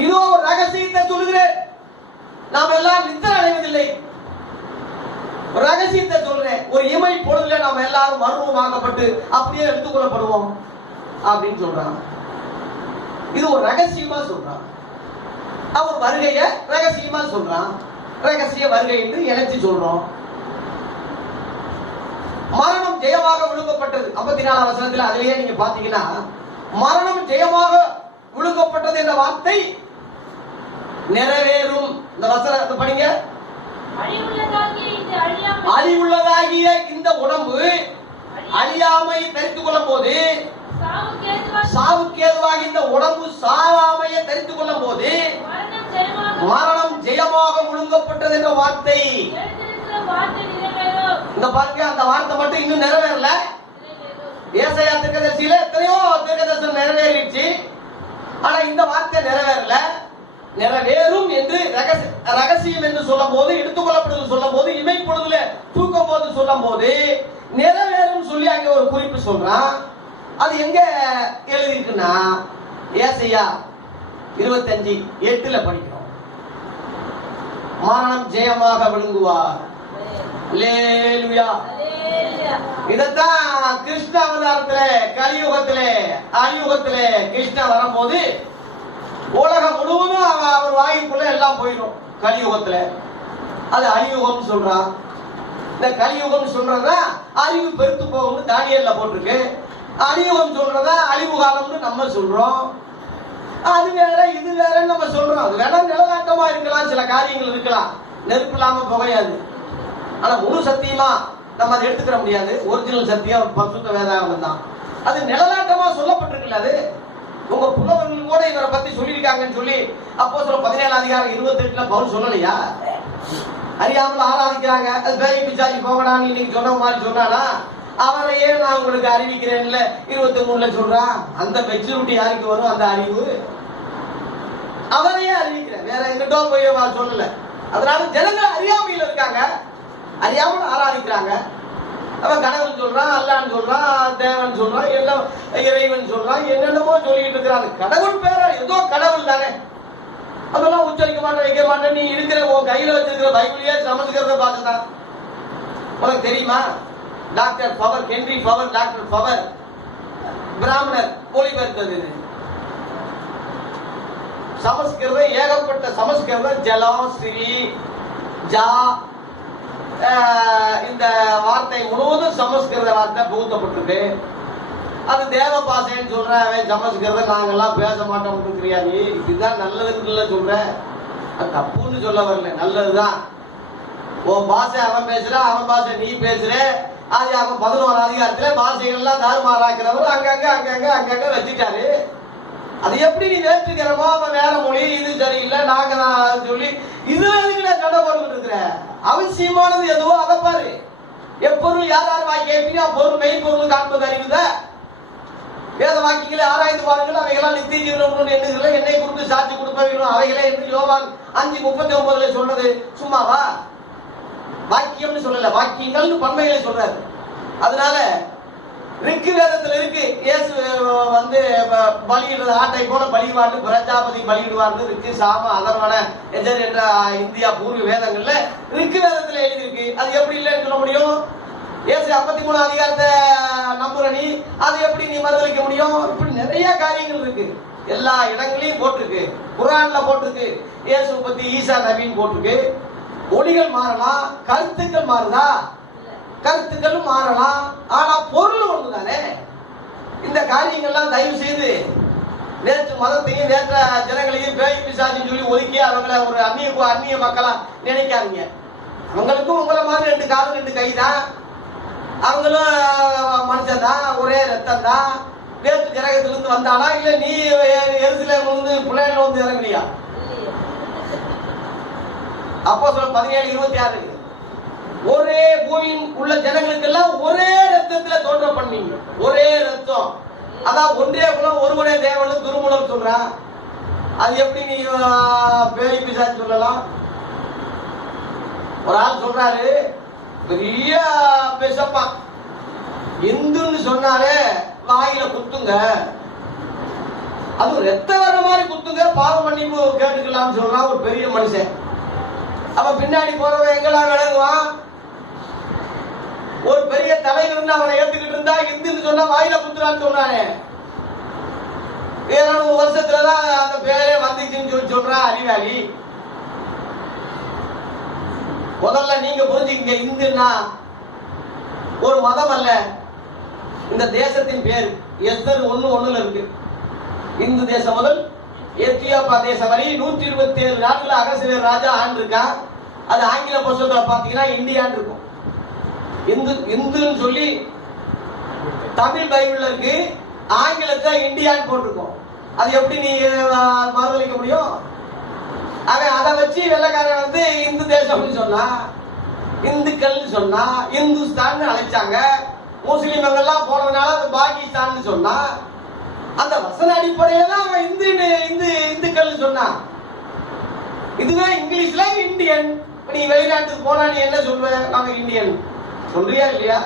இதோ ஒரு ரகசியத்தை சொல்லுகிறேன், நாம் எல்லாம் நித்திரை அடைவதில்லை. ஒரு ரகசியத்தை சொல்றேன், ஒரு இமை பொழுதுல நாம் எல்லாரும் மர்மமாக்கப்பட்டு அப்படியே எடுத்துக்கொள்ளப்படுவோம் அப்படின்னு சொல்றான். இது ஒரு ரகசியமா சொல்றான். அவர் வருகைய ரகசியமா சொல்றான். ரகசிய வருகை என்று இணைச்சு சொல்றோம். மரணம் ஜெயமாக விழுங்கப்பட்டது 54ஆம் வசனத்தில். அதிலேயே நீங்க பாத்தீங்கன்னா, மரணம் ஜெயமாக விழுங்கப்பட்டது என்ற வார்த்தை நிறைவேறும். இந்த வசனத்தை படிங்க. அழிவுள்ளதாகிய இந்த உடம்பு அழியாமை தரித்துக் கொள்ளும் போது, சாவுக்கு ஏதுவாக இந்த உடம்பு சாவாமையை தரித்துக் கொள்ளும் போது, மரணம் ஜெயமாக விழுங்கப்பட்டது என்ற வார்த்தை. இந்த பாருங்க, அந்த வார்த்தை மட்டும் இன்னும் நிறைவேறல. ஏசாயா தீர்க்கதரிசியில எத்தனையோ தீர்க்கதரிசனம் நிறைவேறிடுச்சு, ஆனா இந்த வார்த்தை நிறைவேறல. நிறைவேறும் என்று ரகசியம் என்று சொல்லும் போது, எடுத்துக்கொள்ளப்படுவது சொல்லும் போது, இமைப்பொழுதுல தூக்கும் போது சொல்லும் போது நிறைவேறும் சொல்லி அங்க ஒரு குறிப்பு சொல்றான். அது எங்க எழுதிருக்குன்னா, ஏசாயா 25:8 படிக்கிறோம். மரணம் ஜெயமாக விழுங்குவார். அல்லேலூயா. இதத்தான் கிருஷ்ண அவதாரத்திலே, கலியுகத்திலே, அலியுகத்திலே கிருஷ்ண வரும்போது உலகம் முழுவதும் அவர் வாய்க்குள்ள எல்லாம் போயிடும். கலியுகத்துல அது அலியுகம் சொல்றான். இந்த கலியுகம் சொல்றதா அறிவு பெருத்து போகும்னு தானியல்ல போட்டிருக்கு. அலியுகம் சொல்றதா அழிவு காலம்னு நம்ம சொல்றோம். அது வேற இது வேற நம்ம சொல்றோம். அது வேணா நிலநாட்டமா இருக்கலாம், சில காரியங்கள் இருக்கலாம், நெருப்பு இல்லாம புகையாது. ஆனா முழு சத்தியமா நம்ம அதை எடுத்துக்கிற முடியாது. ஒரிஜினல் சத்தியம் பரிசுத்த வேதாகமம் தான். அது நிலநாட்டமா சொல்லப்பட்டிருக்குல்ல. அது உங்க புலவர்கள் கூட இவரை பத்தி சொல்லியிருக்காங்கன்னு சொல்லி அப்போஸ்தலர் 17:28 பவுல் சொல்லலையா? அறியாமல் ஆராதிக்கிறாங்க, அது பேய் பிசாசு போகடான்னு இன்னைக்கு சொன்ன மாதிரி சொன்னானா? அவரையே நான் உங்களுக்கு அறிவிக்கிறேன்ல 23 சொல்றான். அந்த மெச்சூரிட்டி யாருக்கு வரும்? அந்த அறிவு அவரையே அறிவிக்கிறேன், வேற எங்கிட்டோ போய் சொல்லல. அதனால ஜனங்கள் அறியாமையில் இருக்காங்க, அறியாமல் ஆராதிக்கிறாங்க. அவன் கடவுள் சொல்றான், அல்லான்னு சொல்றான், தேவன் சொல்றான், எல்லாம் இறைவன் சொல்றான், என்னென்னமோ சொல்லிட்டு இருக்கிறாங்க. கடவுள் பேர ஏதோ கடவுள் தானே, அதெல்லாம் உச்சரிக்க மாட்டேன், வைக்க மாட்டேன். நீ இருக்கிற உன் கையில வச்சிருக்கிற பைபிளையே சமைச்சுக்கிறத பார்த்துதான். உனக்கு தெரியுமா? Doctor power, Henry power, doctor power பிராமணர் மொழிபெயர்த்தது. சமஸ்கிருதம் ஏகப்பட்ட சமஸ்கிருதம், ஜலம், ஸ்ரீ, ஜா, இந்த வார்த்தை முழுவதும் சமஸ்கிருத வார்த்தை புகுத்தப்பட்டிருக்கு. அது தேவ பாசைன்னு சொல்றேன். சமஸ்கிருதம் நாங்கெல்லாம் பேச மாட்டோம் இருக்கிறியா? நீ இதுதான் நல்லதுன்னு சொல்ற. அது தப்புன்னு சொல்ல வரல, நல்லதுதான். உன் பாஷை அவன் பேசுற, அவன் பாஷை நீ பேசுற. அது அவன் 11ஆம் அதிகாரத்துல பாஷைகள்லாம் தாறுமாறாக்கிறவர் அங்கங்க வச்சுட்டாரு. அது எப்படி நீ நேற்றுக்கிறமோ அவன் வேற மொழி, இது சரியில்லை, நாங்க தான் சொல்லி இது சண்டை போட்டுக்கிட்டு இருக்கிற? அவசியமானது எதுவோ அதை பாரு. எப்பொருள் யார் வாக்கி எப்படியா பொருள் மெய்ப்பொருள் காண்பது அறிவுத வேத வாக்கியங்களை ஆராய்ந்து பாருங்கள், அவைகளால் நித்திய ஜீவனம் எண்ணுகிற என்னை குறித்து சாட்சி கொடுப்பவர்களும் அவைகளே என்று யோவான் 5:39 சொல்றது சும்மாவா? வாக்கியம்னு சொல்லல, வாக்கியங்கள் பன்மைகளை சொல்றாரு. அதனால ரிக்கு வேதத்துல இருக்கு, இயேசு வந்து பலியிடுறது ஆட்டை போல பலிவாண்டு பிரஜாபதி பலியிடுவார்னு ரிக்கு, சாம, அதர்வன, எஜர் என்ற இந்தியா பூர்வ வேதங்கள்ல ரிக்கு வேதத்துல எழுதியிருக்கு. அது எப்படி இல்லைன்னு சொல்ல முடியும்? இயேசு 53ஆம் அதிகாரத்தை நம்புற நீ அது எப்படி நீ மறுதளிக்க முடியும்? இப்படி நிறைய காரியங்கள் இருக்கு. எல்லா இடங்களையும் போட்டிருக்கு. குர்ஆன்ல போட்டிருக்கு, இயேசு பத்தி ஈசா நபின்னு போட்டிருக்கு. ஒளிகள் மாறலாம், கருத்துக்கள் மாறுதா? கருத்துக்களும் மாறலாம், ஆனா பொருள் ஒண்ணுதானே. இந்த காரியங்கள்லாம் தயவு செய்து நேற்று மதத்தையும் வேற்ற ஜனங்களையும் பேய் பிசாசுன்னு சொல்லி ஒதுக்கி அவங்கள ஒரு அந்நிய மக்களா நினைக்காதீங்க. அவங்களுக்கும் உங்களை மாதிரி 2 காலம் 2 கை தான், அவங்களும் மனுஷன் தான், ஒரே ரத்தம் தான். வேற்று கிரகத்திலிருந்து வந்தானா இல்ல நீ எருசலேம்ல இருந்து பிள்ளைல வந்து இறங்குறியா? அப்போஸ்தலர் 17:26 ஒரே பூமியின் உள்ள ஜனங்களுக்கு எல்லாம் ஒரே ரத்தத்துல தோன்ற பண்ணீங்க. ஒரே ரத்தம், அதான் ஒன்றே குலம் ஒருவனே தேவன் திருமூலம் சொல்றா. அது எப்படி நீ பேய் பிசாசு சொல்லலாம்? ஒரு ஆள் சொல்றாரு, பெரிய பேசப்பா, இந்துன்னு சொன்னாலே வாயில குத்துங்க, அது ரத்த வர மாதிரி குத்துங்க, பாவ மன்னிப்பு கேட்டுக்கலாம்னு சொல்றான் ஒரு பெரிய மனுஷன். அப்ப பின்னாடி போறவன் எங்கெல்லாம் விளங்குவான்? ஒரு பெரிய தலைவர் அவனை ஏத்துக்கிட்டு இருந்தா இந்துன்னு சொன்னா வாயில குத்துறான்னு சொன்னானே. 7 வருஷத்துலதான் அந்த பேரே வந்துச்சுன்னு சொல்லி சொல்றான் அறிவாளி. முதல்ல நீங்க புரிஞ்சுக்கங்க, இந்துன்னா ஒரு மதம் அல்ல, இந்த தேசத்தின் பேர். எஸ்தர் 1:1 இருக்கு. இந்து தேசம் முதல் எத்தியோப்பியா தேசம் வரை 127 நாட்கள் அகசியர் ராஜா ஆண்டு இருக்கான். அது ஆங்கில புத்தகத்துல பாத்தீங்கன்னா இந்தியான்னு இருக்கும். இந்துன்னு சொல்லி தமிழ் பைபிள்ல இருக்கு, ஆங்கிலத்துல இந்தியான்னு போட்டிருக்கோம். அது எப்படி நீ மறுதளிக்க முடியும்? அவன் அதை வச்சு வெள்ளக்காரன் வந்து இந்து தேசம்னு சொன்னா, இந்துக்கள் சொன்னா, இந்துஸ்தான் அழைச்சாங்க. முஸ்லிம்கள்லாம் போனதுனால அது பாகிஸ்தான் சொன்னா, அந்த வசன அடிப்படையில தான் அவன் இந்துக்கள் சொன்னான். இதுவே இங்கிலீஷ்ல இந்தியன். நீ வெளிநாட்டுக்கு போனா நீ என்ன சொல்ற? நாங்க இந்தியன் சொல்றியா இல்லையா?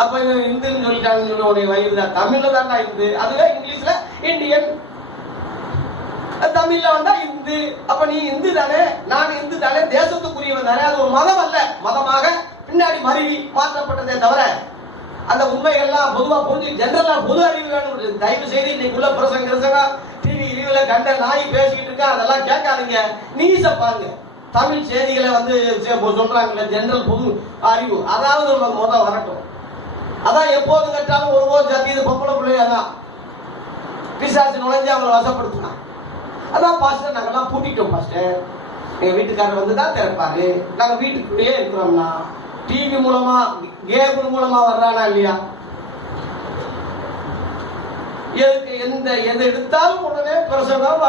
அப்ப இந்துன்னு சொல்லிட்டாங்கன்னு சொல்லி உடைய வயிறுதான். தமிழ்ல தான்டா இந்து, அதுவே இங்கிலீஷ்ல இந்தியன். தமிழ்ல வந்தா இந்து. அப்ப நீ இந்து தானே, நான் இந்து தானே, தேசத்துக்குரியவன் தானே. அது ஒரு மதம் அல்ல, மதமாக பின்னாடி மருவி மாற்றப்பட்டதே தவிர அந்த உண்மைகள்லாம் பொதுவா புரிஞ்சு ஜெனரலா பொது அறிவு வேணும். தயவு செய்து இன்னைக்குள்ள பிரசங்க டிவி அறிவுல கண்ட நாய் பேசிக்கிட்டு இருக்கா, அதெல்லாம் கேட்காதீங்க. நீச பாருங்க, தமிழ் செய்திகளை வந்து சொல்றாங்கல்ல ஜெனரல் பொது அறிவு, அதாவது முதல் வரட்டும். அதான் எப்போதும் கேட்டாலும் ஒருபோது சத்தியது பொம்பளை பிள்ளையாதான் பிசாசு நுழைஞ்சு அவங்களை வசப்படுத்தினான். அதான் பாஸ்டர் நாங்கெல்லாம் பூட்டிட்டோம் பாஸ்டர், எங்க வீட்டுக்காரர் வந்து தான் திறப்பாரு, நாங்க வீட்டுக்குள்ளேயே இருக்கிறோம்னா. டிவி மூலமா கேபிள் மூலமா வர்றானா இல்லையா? எந்த எது எடுத்தாலும் உடனே பிரசவம்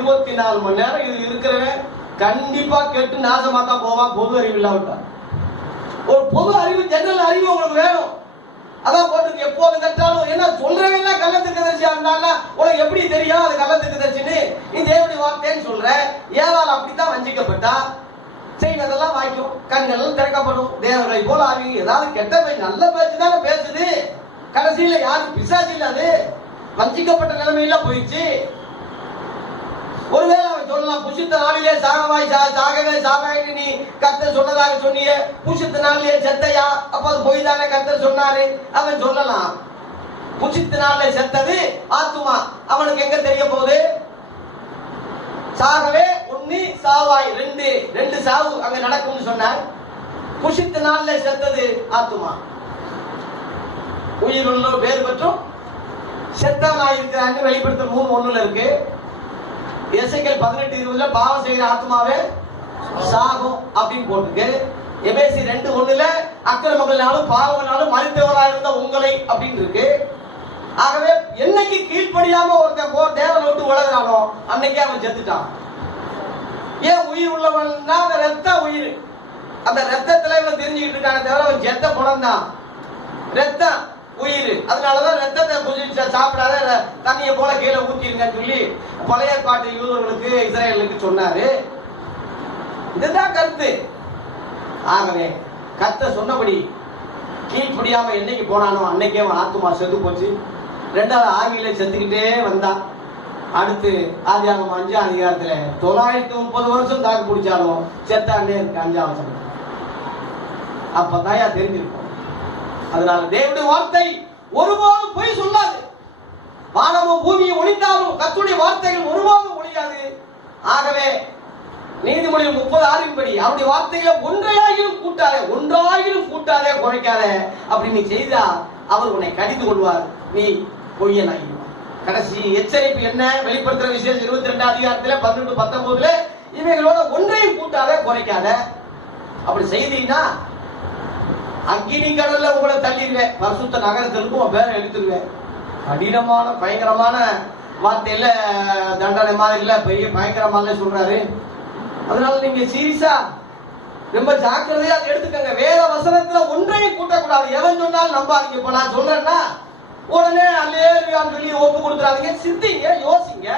24 மணி நேரம் இது இருக்கிறவன் கண்டிப்பா கெட்டு நாசமா தான் போவான். பொது அறிவு இல்லாவிட்டா. ஒரு பொது அறிவு, ஜெனரல் அறிவு உங்களுக்கு வேணும். அதான் போட்டு எப்போது கேட்டாலும் என்ன சொல்றவங்க கள்ளத்துக்கு தரிசியா இருந்தாலும் உனக்கு எப்படி தெரியும் அது கள்ளத்துக்கு தரிசின்னு? நீ தேவனுடைய வார்த்தைன்னு சொல்ற. ஏவாள் அப்படித்தான் வஞ்சிக்கப்பட்டா. செய்வதெல்லாம் வாய்க்கும், கண்கள் திறக்கப்படும். தேவர்களை போல ஆவி ஏதாவது கெட்ட பேச்சு நல்ல பேச்சு தானே பேசுது. கடைசியில யாரும் பிசாசு இல்ல, அது வஞ்சிக்கப்பட்ட நிலைமையில போயிடுச்சு. ஒருவேளை அவன் சொல்லலாம், புஷித்த நாளிலே சாகவே சாகாயின்னு நீ கர்த்தர் சொன்னதாக சொன்னியே, புஷித்த நாளிலே செத்தையா, அப்ப அது போய் தானே கர்த்தர் சொன்னாரு. அவன் சொல்லலாம், புஷித்த நாளிலே செத்தது ஆத்துமா, அவனுக்கு எங்க தெரிய போகுது? சாகவே 1 சாவாய் 2 சாவு அங்க நடக்கும்னு சொன்னார். புஷித்த நாளிலே செத்தது ஆத்துமா. உயிர் உள்ள பேர் பெற்றும் செத்தவனாய் இருக்கிறான்னு வெளிப்படுத்த 3:1 இருக்கு. எசேக்கியேல் 18:20 பாவம் செய்கிற ஆத்மாவே சாகும் அப்படின்னு போட்டுருக்கு. எபேசி 2:1 அக்கிரமங்களாலும் பாவங்களாலும் மரித்தவராக இருந்த உங்களை அப்படின்னு இருக்கு. ஆகவே என்னைக்கு கீழ்ப்படியாம ஒருத்தன் தேவனை விட்டு உலகிறானோ அன்னைக்கே அவன் செத்துட்டான். ஏன் உயிர் உள்ளவன்னா அந்த ரத்த உயிர், அந்த ரத்தத்துல இவன் தெரிஞ்சுக்கிட்டு இருக்கான தவிர அவன் செத்த பணம் தான். ரத்தம் உயிர், அதனாலதான் ரத்தத்தை புதிச்சு சாப்பிடாத தண்ணியை போல கீழே ஊத்திருங்கன்னு சொல்லி பழைய ஏற்பாட்டு யூதர்களுக்கு இஸ்ரேலுக்கு சொன்னாரு. இதுதான் கருத்து. ஆகவே கர்த்தர் சொன்னபடி கீழ்ப்படியாம என்னைக்கு போனானோ அன்னைக்கே அவன் ஆத்துமா செத்து போச்சு. 2வது ஆவியில செத்துக்கிட்டே வந்தான். அடுத்து ஆதியாகமம் 5ஆம் அதிகாரத்துல 930 வருஷம் தாக்கு பிடிச்சாலும் செத்தாண்டே இருக்கு 5ஆம் வசனம். அப்பதான் தெரிஞ்சிருக்கும். அதனால தேவனுடைய வார்த்தை ஒருபோதும் பொய் சொல்லாது. வானமும் பூமியும் ஒளிந்தாலும் கர்த்தருடைய வார்த்தைகள் ஒருபோதும் ஒழியாது. ஆகவே நீதிமொழிகள் 30:6 படி அவருடைய வார்த்தைகளை ஒன்றாயிலும் கூட்டாதே குறைக்காதே. அப்படி நீ செய்தா அவர் உன்னை கடிந்து கொள்வார், நீ பொய்யனாகிடுவார். கடைசி எச்சரிப்பு என்ன? வெளிப்படுத்துற விசேஷம் 22 அதிகாரத்துல 12-19 இவைகளோட ஒன்றையும் கூட்டாத குறைக்காத. அப்படி செய்தீங்கன்னா அக்கினி கடல்ல உங்களை தள்ளிடுவேன், பரிசுத்த நகரத்திற்கு உன் பேரை எடுத்துருவேன். கடினமான பயங்கரமான வார்த்தையில தண்டனை மாதிரி இல்ல, பெரிய பயங்கரமான சொல்றாரு. அதனால நீங்க சீரியஸா ரொம்ப ஜாக்கிரதையா எடுத்துக்கங்க. வேத வசனத்துல ஒன்றையும் கூட்டக்கூடாது. எவன் சொன்னாலும் நம்பாதீங்க. இப்ப நான் சொல்றேன்னா உடனே அல்லேலூயான்னு சொல்லி ஒப்பு கொடுத்துறாதீங்க. சிந்திங்க, யோசிங்க.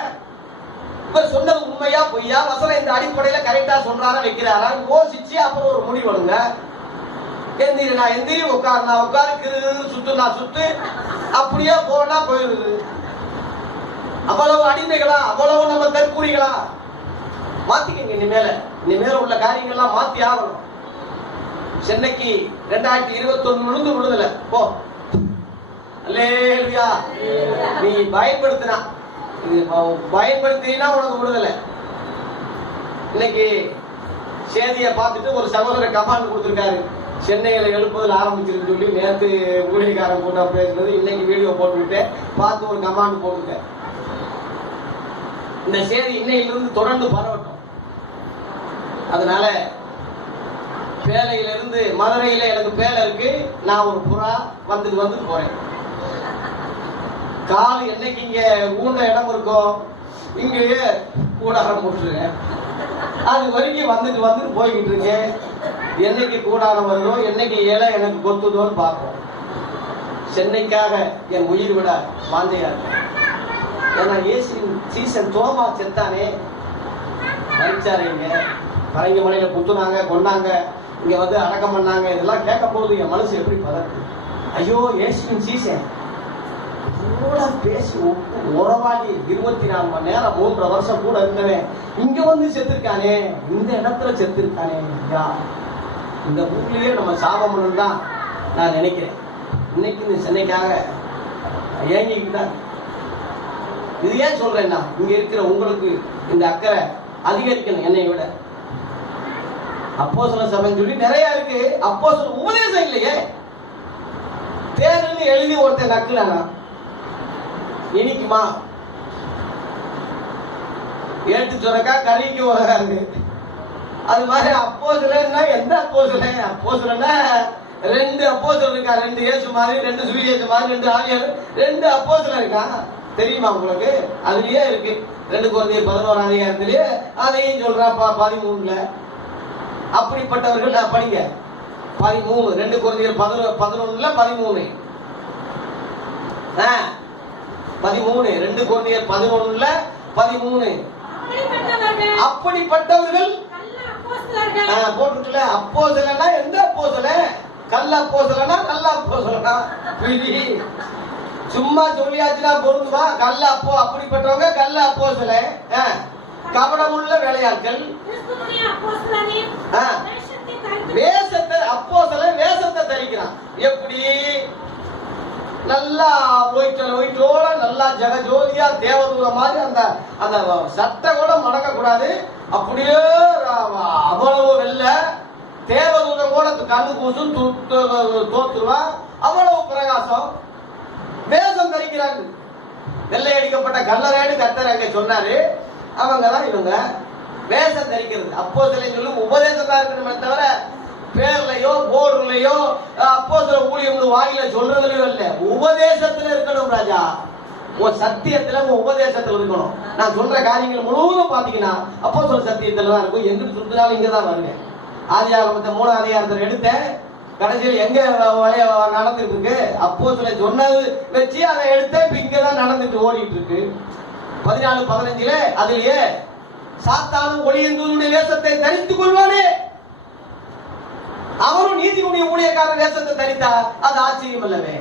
இவர் சொன்னது உண்மையா பொய்யா, வசனம் இந்த அடிப்படையில கரெக்டா சொல்றாரா வைக்கிறாரா யோசிச்சு அப்புறம் ஒரு முடிவு எடுங்க. எந்திரி நான் எந்திரி, உட்காரு நான் உட்காரு, சுத்து நான் சுத்து, அப்படியே போனா போயிருது. அவ்வளவு அடிமைகளா, அவ்வளவு நம்ம தற்கூறிகளா? மாத்திக்கங்க. இனிமேல உள்ள காரியங்கள்லாம் மாத்தி ஆகணும். சென்னைக்கு 2021 விடுதலை போ. அல்லேலூயா. நீ பயன்படுத்தினா உனக்கு விடுதலை. இன்னைக்கு செய்தியை பார்த்துட்டு ஒரு சகோதரர் கமாண்ட் கொடுத்திருக்காரு, சென்னையில எழுப்புதல் ஆரம்பிச்சிருந்து சொல்லி. நேற்று ஊழியக்காரன் கூட பேசுனது இன்னைக்கு வீடியோ போட்டுவிட்டு பார்த்து ஒரு கமாண்ட் போட்டுட்டேன். இந்த செய்தி இன்னையிலிருந்து தொடர்ந்து பரவட்டும். அதனால பேலையிலிருந்து மதுரையில எனக்கு பேலை இருக்கு, நான் ஒரு புறா வந்துட்டு போறேன். கால் என்னைக்கு இங்க ஊண்ட இடம் இருக்கோ இங்கேயே கூடாரம் போட்டுருக்கேன். அது வரைக்கும் வந்துட்டு போய்கிட்டு இருக்கேன். என்னைக்கு கூடாரம் வருதோ, என்னைக்கு இலை எனக்கு கொத்துதோன்னு பார்ப்போம். சென்னைக்காக என் உயிர் விட வாந்தையா இருக்கு. ஏன்னா ஏசின் சீசன் தோமா செத்தானே, மறிச்சாரு. இங்க பரங்கி மலையில குத்துனாங்க, கொண்டாங்க, இங்க வந்து அடக்கம் பண்ணாங்க. இதெல்லாம் கேட்கும் போது என் மனசு எப்படி பதற்கு. ஐயோ, ஏசின் சீசன் பேசி உறவாடி 24 மணி நேரம் 3 வருஷம் கூட இருந்தவன் இங்க வந்து செத்துருக்கானே, இந்த இடத்துல செத்துருக்கானே. இந்த ஊர்லயே நம்ம சாபம் தான் நான் நினைக்கிறேன். இன்னைக்கு இந்த சென்னைக்காக ஏங்கிக்கிட்டு தான். இது ஏன் சொல்றேன்னா, இங்க இருக்கிற உங்களுக்கு இந்த அக்கறை அதிகரிக்கணும். என்னை விட அப்போஸ்தல சபைன்னு சொல்லி நிறைய இருக்கு. அப்போஸ்தல உபதேசம் இல்லையே. தேர்ன்னு எழுதி ஒருத்தன் நக்கலானா இனிக்குமா? ஏட்டு சுரக்கா கறிக்கு உலகாது. அது மாதிரி அப்போஸ்தலன்னா எந்த அப்போஸ்தலன்? அப்போஸ்தலன்னா 2 அப்போஸ்தலன் இருக்கா. 2 இயேசு மாதிரி, 2 சுவிசேஷ மாதிரி, 2 ஆவியார், 2 அப்போஸ்தலன் இருக்கா. தெரியுமா உங்களுக்கு? அதுலயே இருக்கு 2 கொரிந்தியர் 11 அதிகாரத்திலேயே அதையும் சொல்றா 13ல. அப்படிப்பட்டவர்கள் படிங்க. 13 2 கொரிந்தியர் 11ல 13 13 2 கொரிந்தியர் 11ல 13. அப்படிப்பட்டவர்கள் போட்டுக்கல. அப்போஸ்தலனா எந்த அப்போஸ்தலன்? கள்ள அப்போஸ்தலனா நல்ல அப்போஸ்தலனா? சும்மா சொல்லியாச்சுன்னா பொருந்துமா? கள்ள அப்படிப்பட்டவங்க கள்ள அப்போஸ்தலன், கபடமுள்ள வேலையாட்கள். வேஷத்தை அப்போஸ்தலன் வேஷத்தை தரிக்கிறான். எப்படி? நல்லா ஒயிட்டோட நல்லா ஜெகஜோதியா தேவதூத மாதிரி அந்த சட்டை கூட மடக்க கூடாது. அப்படியே அவ்வளவு வெள்ள தேவதூதம் கூட கண்ணு கூசும் தோத்துருவான். அவ்வளவு பிரகாசம் வேஷம் தரிக்கிறாங்க. வெள்ளை அடிக்கப்பட்ட கல்லறைன்னு கர்த்தர் அங்க சொன்னாரு. அவங்கதான் இவங்க வேஷம் தரிக்கிறது. அப்போஸ்தலன் சொல்லும் உபதேசம் தான் இருக்கணுமே தவிர பேர்லயோ போர்டுலயோ அப்போஸ்தல ஊழியம் வாயில சொல்றதுலயோ இல்ல, உபதேசத்துல இருக்கணும் ராஜா. ஒரு சத்தியத்துல உபதேசத்துல இருக்கணும். நான் சொல்ற காரியங்கள் முழுவதும் பாத்தீங்கன்னா அப்போஸ்தல சத்தியத்துல தான் இருக்கும். எங்கிட்டு சுத்தினாலும் இங்கதான் வருங்க. ஆதியாகமத்தை 3ஆம் அதிகாரத்துல எடுத்தேன். கடைசியில் எங்க நடந்துட்டு இருக்கு? அப்போஸ்தலன் சொன்னது வச்சு அதை எடுத்தேன். இப்ப இங்கதான் நடந்துட்டு ஓடிட்டு இருக்கு. 14-15 அதுலயே சாத்தானும் ஒளியின் தூதனுடைய வேஷத்தை தரித்துக் கொள்வானே, அவரும் நீதியுடைய ஊழியக்காரர் வேஷத்தை தரித்தா அது ஆச்சரியம் அல்லவே.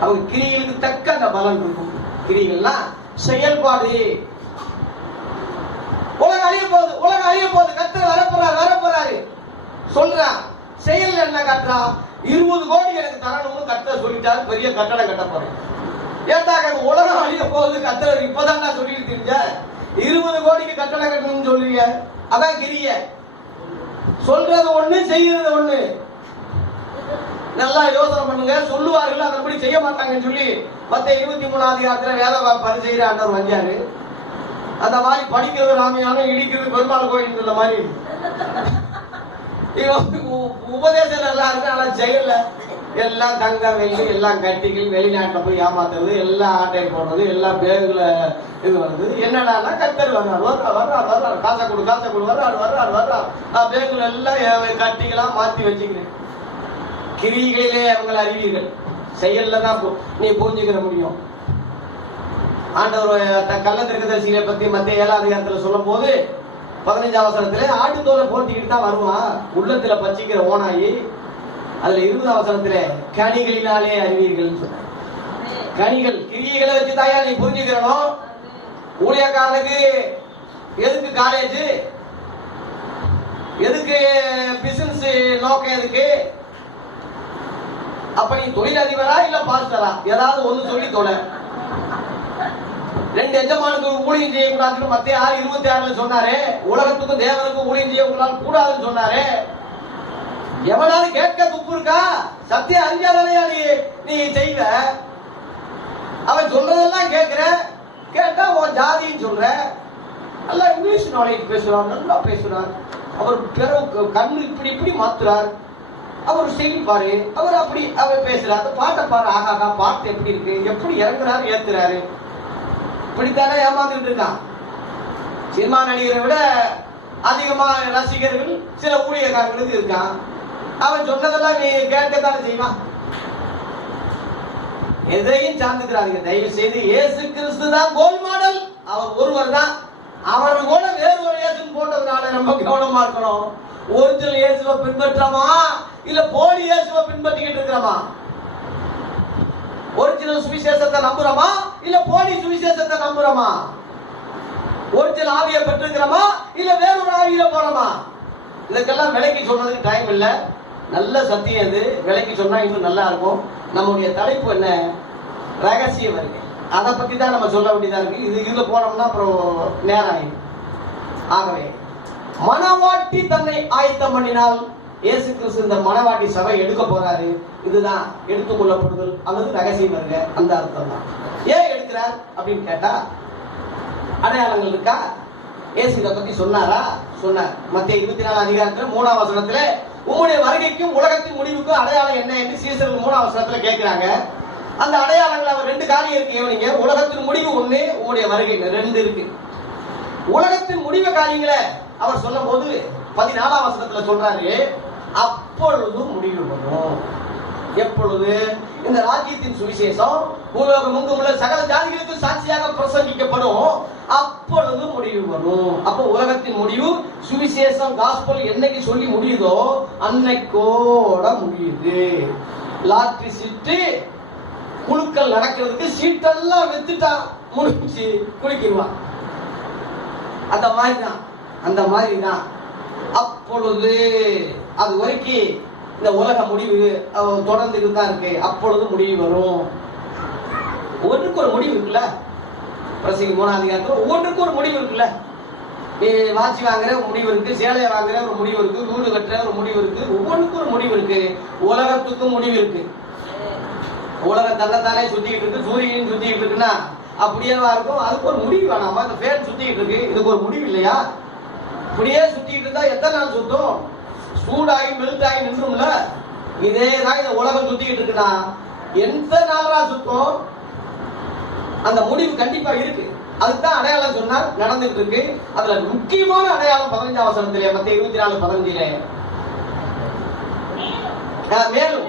அவங்க கிரிகளுக்கு தக்க அந்த பலன் இருக்கும். கிரிகள்லாம் செயல்பாடு. உலகம் அழிய போகுது. கர்த்தர் வரப்போறாரு சொல்றான். செயல் என்ன காட்டுறான்? 20 கோடி எனக்கு தரணும்னு கர்த்தர் சொல்லிட்டாரு. பெரிய கட்டடம் கட்ட போறேன். ஏன்டா உலகம் அழிய போகுது கத்தர் இப்பதான் நான் சொல்லிட்டு தெரிஞ்ச 20 கோடிக்கு கட்டணம் கட்டணும்னு சொல்றீங்க. அதான் கிரிய சொல்றது ஒண்ணு செய்யறது ஒண்ணு. நல்லா யோசனை பண்ணுங்க. சொல்லுவார்கள் அதன்படி செய்ய மாட்டாங்கன்னு சொல்லி மத்த 23 அதிகாரத்துல வேத பரிசெய்கிற ஆண்டவர் வந்தாரு. அந்த மாதிரி படிக்கிறது ராமியானம் இடிக்கிறது பெருமாள் கோயில் சொல்ல மாதிரி உபதேசம் நல்லா இருக்கு. ஆனா செயல்ல எல்லாம் தங்க வெள்ளி எல்லாம் கட்டிகள் வெளிநாட்டுல போய் ஏமாத்துறது எல்லாம் ஆட்டை போடுறது எல்லாம் பேருல இது வருது. என்னடா கத்தர் வர்றாரு காசை கொடு வர்றாரு பேருல எல்லாம் கட்டிகளா மாத்தி வச்சுக்கிறேன். கிரிகளிலே அவங்களை அறிவீர்கள், செயல்ல தான் நீ புரிஞ்சுக்கிற முடியும். ஆண்டவர் கள்ளத்திற்கதரிசிகளை பத்தி மத்திய 7ஆம் அதிகாரத்துல சொல்லும் போது 15ஆம் வசனத்துல ஆட்டுத்தோலை போர்த்திக்கிட்டு தான் வருவான் உள்ளத்துல பச்சிக்கிற ஓனாயி. அதுல 20ஆம் வசனத்துல கனிகளினாலே அறிவீர்கள் சொன்ன. கனிகள் கிரியைகளை வச்சு தாயா நீ புரிஞ்சுக்கிறணும். ஊழியக்காரனுக்கு எதுக்கு காலேஜ், எதுக்கு பிசினஸ் நோக்கம், எதுக்கு அப்ப நீ தொழிலதிபரா இல்ல பாஸ்டரா ஏதாவது ஒண்ணு சொல்லி தொலை. 2 எஜமானுக்கு ஊழியம் செய்யக்கூடாதுன்னு மத்திய 6:26 சொன்னாரு. உலகத்துக்கும் தேவனுக்கும் ஊழியம் செய்ய உங்களால் கூடாதுன்னு சொன்னாரு. எவனாவது கேட்க துப்பு இருக்கா? சத்தியம் அறிஞ்சாலையா நீ செய்வ. அவன் சொல்றதெல்லாம் கேட்கிற, கேட்டா உன் ஜாதின்னு சொல்ற. நல்லா இங்கிலீஷ் நாலேஜ் பேசுறார், நல்லா பேசுறார். அவர் பிறகு கண்ணு இப்படி இப்படி மாத்துறார். அவர் ஸ்டைல் பாரு, அவர் அப்படி அவர் பேசுறாரு. பாட்டை பாரு, ஆகாகா பாட்டு எப்படி இருக்கு, எப்படி இறங்குறாரு ஏத்துறாரு. இப்படித்தானே ஏமாந்துட்டு இருக்கான். சினிமா நடிகரை விட அதிகமா ரசிகர்கள் சில ஊழியக்காரர்களுக்கு இருக்கான். அவன் சொன்னதெல்லாம் நீ கேட்கத்தானே செய்வான். எதையும் சார்ந்துக்கிறாங்க. தயவு செய்து இயேசு கிறிஸ்து தான் கோல் மாடல். அவர் ஒருவர் தான். அவர் கூட வேறு ஒரு இயேசுன்னு போட்டதுனால ரொம்ப கவனமா இருக்கணும். ஒரிஜினல் இயேசுவை பின்பற்றமா இல்ல போலி இயேசுவை பின்பற்றிக்கிட்டு இருக்கிறோமா? ஒரிஜினல் சுவிசேஷத்தை நம்புறோமா இல்ல போலி சுவிசேஷத்தை நம்புறோமா? ஒரிஜினல் ஆவியை பெற்றிருக்கிறோமா இல்ல வேறொரு ஆவியில போறோமா? இதுக்கெல்லாம் விலைக்கு சொன்னதுக்கு டைம் இல்ல. நல்ல சத்தியம் இது. விலைக்கு சொன்னா இன்னும் நல்லா இருக்கும். நம்முடைய தலைப்பு என்ன? ரகசிய வருகை. அதை பத்தி தான் நம்ம சொல்ல வேண்டியதா இருக்கு. இதுல போனோம்னா அப்புறம் நேரம் ஆயிடும். ஆகவே மணவாட்டி தன்னை ஆயத்தம் பண்ணினால் இயேசு கிறிஸ்து இந்த மணவாட்டி சபை எடுக்க போறாரு. இதுதான் எடுத்துக் கொள்ளப்படுதல் அல்லது ரகசியம் வருக. அந்த அர்த்தம் தான். ஏன் எடுக்கிறார் அப்படின்னு கேட்டா அடையாளங்கள் இருக்கா? இயேசு இதை பத்தி சொன்னாரா? சொன்னார். மத்திய 24 அதிகாரத்துல 3ஆம் வசனத்துல உங்களுடைய வருகைக்கும் உலகத்தின் முடிவுக்கும் அடையாளம் என்ன என்று சீசர்கள் 3ஆம் வசனத்துல கேட்கிறாங்க. அந்த அடையாளங்கள் அவர் 2 காரியம் இருக்கு. நீங்க உலகத்தின் முடிவு 1, உங்களுடைய வருகை 2 இருக்கு. உலகத்தின் முடிவு காரியங்களை அவர் சொல்லும் போது 14ஆம் வசனத்துல சொல்றாரு, அப்பொழுது முடிவு வரும். எப்பொழுது? இந்த ராஜ்யத்தின் சுவிசேஷம் பூலோகம் முங்கும் உள்ள சகல ஜாதிகளுக்கு சாட்சியாக பிரசங்கிக்கப்படும். அப்பொழுது முடிவு வரும். அப்போ உலகத்தின் முடிவு சுவிசேஷம் காஸ்பல் என்னைக்கு சொல்லி முடியுதோ அன்னைக்கோட முடியுது. லாட்டரி சீட்டு குழுக்கள் நடக்கிறதுக்கு சீட்டெல்லாம் வித்துட்டா முடிச்சு குளிக்கிடுவான். அந்த மாதிரி தான். அப்பொழுது அது வரைக்கும் இந்த உலக முடிவு தொடர்ந்துட்டு தான் இருக்கு. அப்பொழுது முடிவு வரும். ஒவ்வொன்றுக்கு ஒரு முடிவு இருக்குல்ல. பிரசங்கி 3ஆம் அதிகாரத்துல ஒவ்வொன்றுக்கு ஒரு முடிவு இருக்குல்ல. நீ வாட்சி வாங்குற ஒரு முடிவு இருக்கு, சேலையை வாங்குற ஒரு முடிவு இருக்கு, வீடு கட்டுற ஒரு முடிவு இருக்கு. ஒவ்வொன்றுக்கும் ஒரு முடிவு இருக்கு. உலகத்துக்கும் முடிவு இருக்கு. உலகம் தன்னைத்தானே சுத்திக்கிட்டு இருக்கு, சூரியன் சுத்திக்கிட்டு இருக்குன்னா அப்படியேவா இருக்கும்? அதுக்கு ஒரு முடிவு வேணாமா? இந்த ஃபேன் சுத்திக்கிட்டு இருக்கு, இதுக்கு ஒரு முடிவு இல்லையா? இப்படியே சுத்திட்டு இருந்தா எத்தனை நாள் சுத்தும்? சூடாகி மெல்ட் ஆகி நின்றும்ல. இதேதான் இந்த உலகம் சுத்திக்கிட்டு இருக்குன்னா எந்த நாளா சுத்தம்? அந்த முடிவு கண்டிப்பா இருக்கு. அதுதான் அடையாளம் சொன்னார், நடந்துட்டு இருக்கு. அதுல முக்கியமான அடையாளம் 15ஆம் வசனத்திலே மத்திய 24:15 மேலும்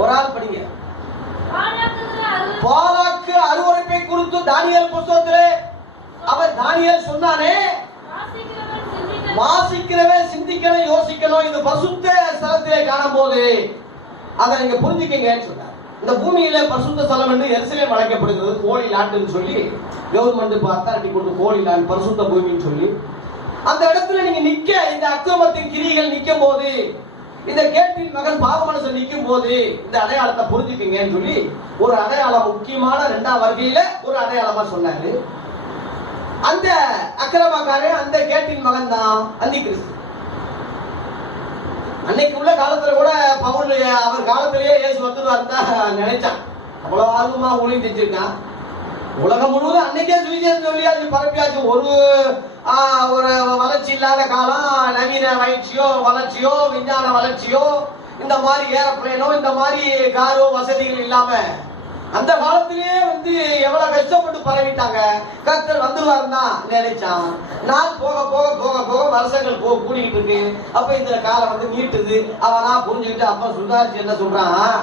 ஒரு ஆள் படிங்க. பாலாக்கு அருவருப்பை குறித்து தானியேல் புத்தகத்திலே அவர் தானியேல் சொன்னானே, வாசிக்கிறவன் சிந்திக்கணும், யோசிக்கணும். இது பரிசுத்த ஸ்தலத்திலே காணும் போது அதை நீங்க புரிஞ்சுக்கங்கன்னு சொன்னார். இந்த பூமியில பரிசுத்த ஸ்தலம் என்று எருசலேம் அழைக்கப்படுகிறது. கோழி லாண்டுன்னு சொல்லி கவர்மெண்ட் அத்தாரிட்டி கொண்டு கோழி லாண்ட் பரிசுத்த பூமின்னு சொல்லி அந்த இடத்துல நீங்க நிக்க, இந்த அக்கிரமத்தின் கிரிகள் நிக்கும் போது இந்த கேட்டின் மகன் பாவ மனுஷன் நிற்கும் போது இந்த அடையாளத்தை புரிஞ்சுக்கீங்கன்னு சொல்லி ஒரு அடையாளம், முக்கியமான 2ஆம் வருகையில ஒரு அடையாளமா சொன்னாரு. அந்த அக்கிரமக்காரன் அந்த கேட்டின் மகன் தான் அந்தி கிறிஸ்து. அன்னைக்கு உள்ள காலத்துல கூட பவுல் அவர் காலத்திலேயே இயேசு வந்துருவாரு தான் நினைச்சான். அவ்வளவு ஆர்வமா ஊழியம் செஞ்சிருக்கான். உலகம் முழுவதும் அன்னைக்கே சொல்லியாச்சு, பரப்பியாச்சு. ஒரு வளர்ச்சி இல்லாத காலம், நவீன வளர்ச்சியோ விஞ்ஞான வளர்ச்சியோ, இந்த மாதிரி ஏரோப்ளேனோ இந்த மாதிரி காரோ வசதிகள் இல்லாம அந்த காலத்திலேயே எவ்வளவு கஷ்டப்பட்டு பரவிட்டாங்க. கர்த்தர் வந்துருவாருன்னா நினைச்சான். நாள் போக போக போக போக வருஷங்கள் கூடிக்கிட்டு இருக்கு. அப்ப இந்த காலம் நீட்டுது. அவனா புரிஞ்சுக்கிட்டு அப்ப சுதாரிச்சு என்ன சொல்றான்,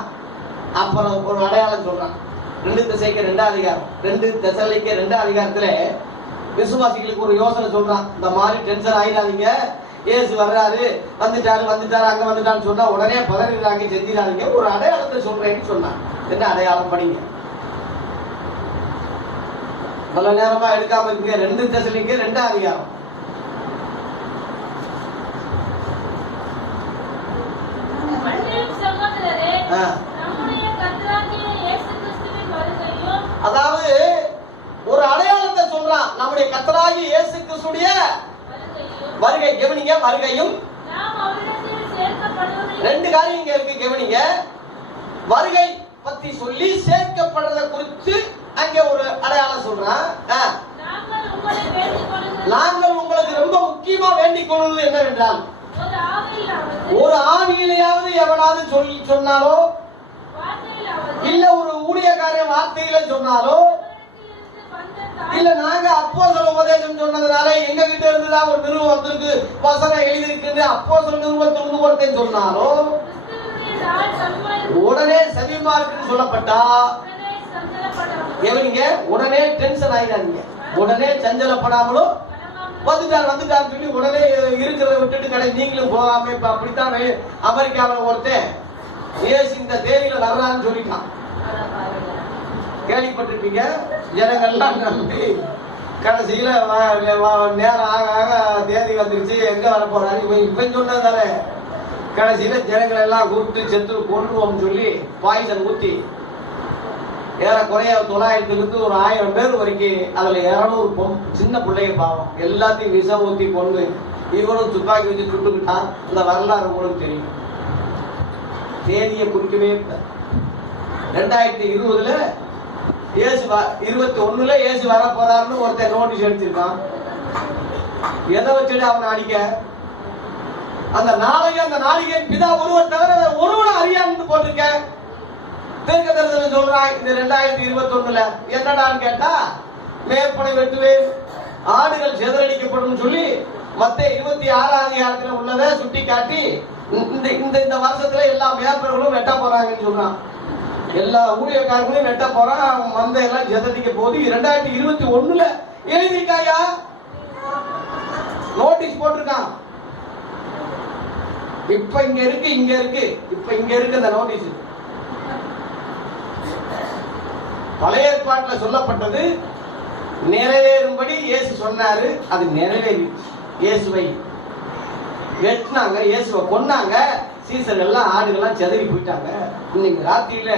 அப்புறம் ஒரு அடையாளம் சொல்றான். 2 தெசலோனிக்கேயர் 2ஆம் அதிகாரம், 2 தெசலோனிக்கேயர் 2ஆம் அதிகாரத்துல விசுவாசிகளுக்கு ஒரு யோசனை சொல்றான். இந்த மாதிரி டென்ஷன் ஆயிடாதீங்க, இயேசு வர்றாரு, வந்துட்டாரு அங்க வந்துட்டான்னு சொன்னா உடனே பதறாங்க, செஞ்சிடாதீங்க, ஒரு அடையாளத்தை சொல்றேன்னு சொன்னான். என்ன அடையாளம் படிங்க, நல்ல நேரமா எடுக்காம இருக்கீங்க. 2 தெசலோனிக்கேயர் 2ஆம் அதிகாரம். அதாவது ஒரு அடையாளத்தை சொல்றான். நம்முடைய கர்த்தராகிய இயேசு கிறிஸ்துடைய வருகை, கவனிங்க, வருகையும் 2 காரியம் இங்க இருக்கு, கவனிங்க. வருகை பத்தி சொல்லி சேர்க்கப்படுறத குறித்து அங்கே ஒரு அடையாளம் சொல்றான். நாங்கள் உங்களுக்கு ரொம்ப முக்கியமா வேண்டிக் கொள்வது என்னவென்றால், ஒரு ஆவியிலையாவது எவனாவது சொன்னாலோ, இல்ல ஒரு ஊழியக்காரன் வார்த்தையில சொன்னாலோ, இல்ல நாங்க அப்போஸ்தல உபதேசம் சொன்னதுனால எங்க கிட்ட இருந்துதான் ஒரு நிறுவனம் வந்திருக்கு, வசனம் எழுதிருக்கு, அப்போஸ்தல நிறுவனத்திலிருந்து ஒருத்தன் சொன்னாலோ உடனே செவிமார்க்குன்னு சொல்லப்பட்டா எவனிங்க உடனே டென்ஷன் ஆயிடாதீங்க. உடனே சஞ்சலப்படாமலும் வந்துட்டார் சொல்லி உடனே இருக்கிறத விட்டுட்டு கடை நீங்களும் போகாம. இப்ப அப்படித்தான் அமெரிக்காவில் ஒருத்தன் இயேசு இந்த தேதியில வர்றான்னு சொல்லிட்டான். கேள்விப்பட்டிருப்பீங்க. ஜனங்கள்லாம் நம்பி கடைசியில நேரம் ஆக ஆக தேதி வந்துருச்சு, எங்க வர போறாரு இப்ப சொன்னதால கடைசியில ஜனங்கள் எல்லாம் கூப்பிட்டு செத்து கொண்டுவோம் சொல்லி பாய்சன் ஊத்தி ஏறக்குறைய 900 இருந்து ஒரு 1000 பேர் வரைக்கும், அதுல 200 சின்ன பிள்ளைங்க பாவம், எல்லாத்தையும் விஷம் ஊத்தி கொண்டு இவனும் துப்பாக்கி வச்சு சுட்டுக்கிட்டான். இந்த வரலாறு உங்களுக்கு தெரியும். தேதியை குறிக்கவே 2020 இயேசு 21 இயேசு வர போறாருன்னு ஒருத்தர் நோட்டீஸ் எடுத்திருக்கான். எதை வச்சுட்டு அவனை அடிக்க? அந்த நாளிகை பிதா ஒருவர் தவிர ஒருவனை அறியான்னு போட்டிருக்க. தீர்க்கதரிசனம் சொல்றான். இந்த 2021 என்னடான்னு கேட்டா, மேற்பனை வெட்டுவேன், ஆடுகள் சிதறடிக்கப்படும் சொல்லி மத்தேயு 26ஆம் அதிகாரத்துல உள்ளதை சுட்டி காட்டி இந்த வருஷத்துல எல்லா மேற்பர்களும் வெட்ட போறாங்கன்னு சொல்றான். எல்லா ஊழியக்காரங்களும் வெட்ட போறான். மந்தை எல்லாம் சிதறடிக்க போது 2021 எழுதிருக்காயா, நோட்டீஸ் போட்டிருக்கான். இப்ப இங்க இருக்கு இந்த நோட்டீஸ். பழைய ஏற்பாட்டுல சொல்லப்பட்டது நிறைவேறும்படி இயேசு சொன்னாரு. அது நிறைவேறிச்சு. இயேசுவை வெட்டினாங்க, இயேசுவை கொன்னாங்க. சீசர் எல்லாம் ஆடுகள்லாம் செதறி போயிட்டாங்க. இன்னைக்கு ராத்திரியில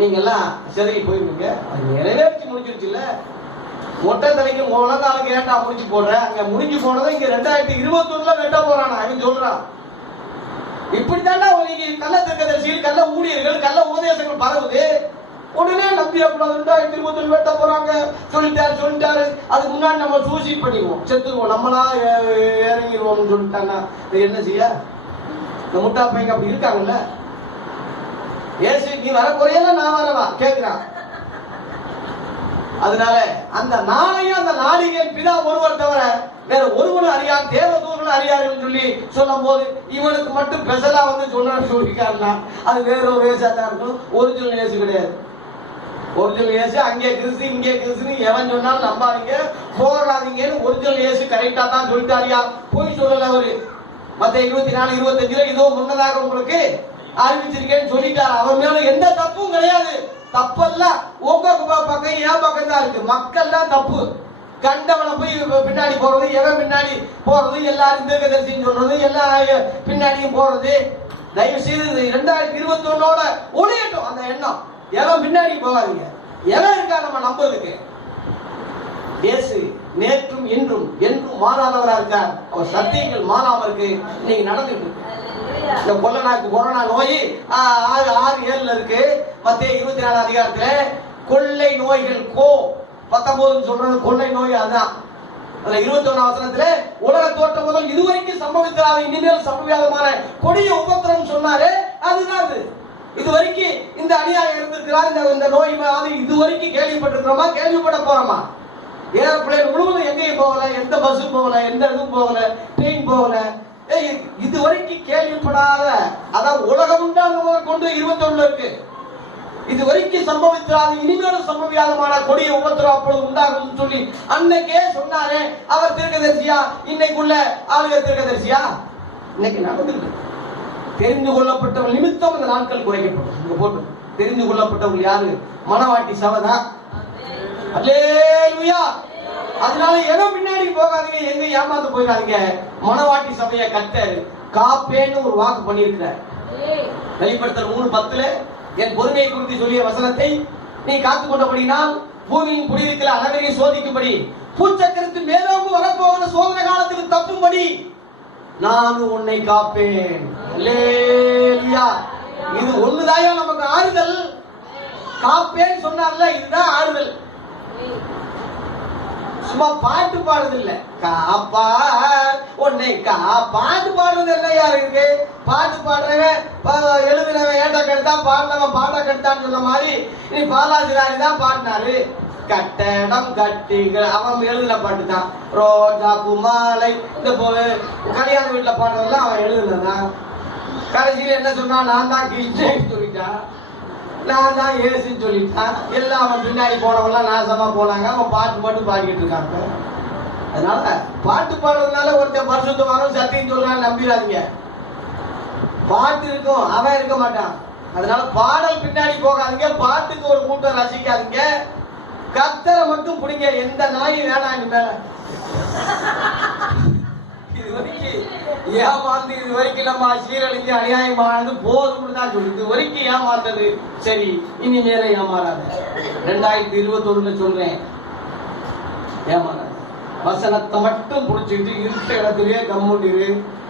நீங்க எல்லாம் செதறி போயிருவீங்க. அது நிறைவேற்றி முடிஞ்சிருச்சு. இல்ல மொட்டை தலைக்கு முழங்காலுக்கு ஏண்டா முடிச்சு போடுற? அங்க முடிஞ்சு போனதை இங்க 2021 வெட்ட போறானா அவன் சொல்றான். இப்படித்தாண்டா கள்ள தீர்க்கதரிசிகள், கள்ள ஊழியர்கள், கள்ள உபதேசங்கள் பரவுது. உடனே நம்பிடக்கூடாது. 2021 வெட்ட போறாங்க சொல்லிட்டாரு. அதுக்கு முன்னாடி நம்ம சூசைட் பண்ணிடுவோம், செத்துருவோம், நம்மளா இறங்கிடுவோம் சொல்லிட்டாங்க. என்ன செய்ய? இந்த முட்டா பையங்க அப்படி இருக்காங்கல்ல. ஏசு நீ வர போறியா நான் வரவா கேட்கிறான். அதனால அந்த நாளையும் அந்த நாளிகை பிதா ஒருவர் தவிர வேற ஒருவனும் அறியான், தேவதூர்களும் அறியார்கள் சொல்லி சொல்லும் போது இவனுக்கு மட்டும் ஸ்பெஷலா சொன்னான்னு சொல்லிக்காருன்னா அது வேற ஒரு ஏசாதான் இருக்கும். ஒரிஜினல் ஏசு கிடையாது. ஒரிஜினல் ஏசு அங்கே கிறிஸ்து இங்கே கிறிஸ்துன்னு எவன் சொன்னாலும் நம்பாதீங்க, போகாதீங்கன்னு ஒரிஜினல் ஏசு கரெக்டா தான் சொல்லிட்டாரியா, போய் சொல்லல. அவரு மத்தேயு 24:25 இதோ முன்னதாக உங்களுக்கு அறிவிச்சிருக்கேன்னு சொல்லிட்டாரு. அவர் மேல எந்த தப்பும் கிடையாது. தப்பெல்லாம் உங்க பக்கம் என் பக்கம் தான் இருக்கு. மக்கள் தான் தப்பு. கண்டவனை போய் பின்னாடி போறது, எவன் பின்னாடி போறது, எல்லாரும் தீர்க்கதரிசின்னு சொல்றது, எல்லா பின்னாடியும் போறது, தயவு செய்து 2021 ஒளியட்டும் அந்த எண்ணம். எவன் பின்னாடி போகாதீங்க. எவன் இருக்கா நம்ம நம்புறதுக்கு? இயேசு நேற்றும் இன்றும் என்றும் மாறாதவரா இருக்கார். அவர் சத்தியங்கள் மாறாம இருக்கு. இன்னைக்கு நடந்துட்டு இருக்கு. இந்த கொரோனா நோய் 6:7 இருக்கு. மத்தேயு 24 அதிகாரத்துல கொள்ளை நோய்கள் 19 சொல்றது கொள்ளை நோய். அதான் 21 வசனத்துல உலக தோற்றம் முதல் இதுவரைக்கும் சம்பவித்தாத இனிமேல் சம்பவியாதமான கொடிய உபத்திரம் சொன்னாரு. அதுதான் அது. இதுவரைக்கும் இந்த அநியாயம் இருந்திருக்கிறார். இந்த நோய் இதுவரைக்கும் கேள்விப்பட்டிருக்கிறோமா? கேள்விப்பட போறோமா? ஏரோப்ளேன் முழுவதும் எங்கேயும் போகல, எந்த பஸ்ஸும் போகல, எந்த இதுவும் போகல, ட்ரெயின் போகல. இதுவரைக்கும் கேள்விப்படாத, அதான் உலகம் உண்டான கொண்டு 21 இருக்கு. இதுவரைக்கும் சம்பவித்தாத இனிமேலும் சம்பவியாதமான கொடிய உபத்திரம் அப்பொழுது உண்டாகும் சொல்லி அன்னைக்கே சொன்னாரே. அவர் தீர்க்கதரிசியா? இன்னைக்குள்ள ஆளுக தீர்க்கதரிசியா? இன்னைக்கு நடந்துருக்கு. தெரிந்து கொள்ளப்பட்டவர்கள் நிமித்தம் இந்த நாட்கள் குறைக்கப்படும். போட்டு தெரிந்து கொள்ளப்பட்டவர்கள் யாரு? மணவாட்டி சபைதான். அல்லேலூயா. அதனால எவன் பின்னாடி போகாதீங்க, எங்க ஏமாந்து போயிடாதீங்க. மணவாட்டி சபையை கர்த்தர் காப்பேன்னு ஒரு வாக்கு பண்ணியிருக்கிறார். வெளிப்படுத்தல் 3:10 என் பொறுமையை குறித்து சொல்லிய வசனத்தை நீ காத்துக் கொண்டபடினால் பூமியின் குடியிருக்கிற அனைவரையும் சோதிக்கும்படி பூச்சக்கரத்து மேலோங்கு வரப்போகிற சோதனை காலத்துக்கு தப்பும்படி நான் உன்னை காப்பேன். அல்லேலூயா. இது ஒண்ணுதாயா நமக்கு ஆறுதல். காப்பேன்னு சொன்னார்ல, இதுதான் ஆறுதல். சும்மா பாட்டு பாடுறது இல்ல. காப்பா உன்னை பாட்டு பாடுறது என்னையா இருக்கு? பாட்டு பாடுறவன் எழுதினவன் ஏட்டா கெடுத்தான், பாடினவன் பாட கெடுத்தான்னு சொன்ன மாதிரி நீ பாலாசிராணி தான் பாடினாரு. கட்டடம் கட்டிகள் அவன் எழுதின பாட்டு தான். ரோஜா பூமாலை இந்த கல்யாண வீட்டுல பாடுறதெல்லாம் அவன் எழுதுனதான். கடைசியில் என்ன சொன்னா? நான் தான் கிருஷ்ணன் சொல்லிட்டான், நான் தான் ஏசுன்னு சொல்லிட்டான். எல்லாம் அவன் பின்னாடி போனவெல்லாம் நாசமா போனாங்க. அவன் பாட்டு மட்டும் பாடிக்கிட்டு இருக்காங்க. அதனால பாட்டு பாடுறதுனால ஒருத்தன் பரிசுத்தமானவன் சத்தியம் சொல்றான்னு நம்பிடாதீங்க. பாட்டு இருக்கும், அவன் இருக்க மாட்டான். அதனால பாடல் பின்னாடி போகாதீங்க. பாட்டுக்கு ஒரு கூட்டம் ரசிக்காதீங்க. கர்த்தரை மட்டும் பிடிங்க. எந்த நாயும் வேணாம். இனிமேல ஏமாந்து இதுவரைக்கும் நம்ம சீரழிஞ்சு அநியாயமானது போதும்னு தான் சொல்லு. இதுவரைக்கும் ஏமாந்தது சரி, இனிமேல ஏமாறாத. 2021 சொல்றேன், ஏமாறாத. வசனத்தை மட்டும் புடிச்சுக்கிட்டு இருக்க இடத்துலயே கம்முண்டிரு.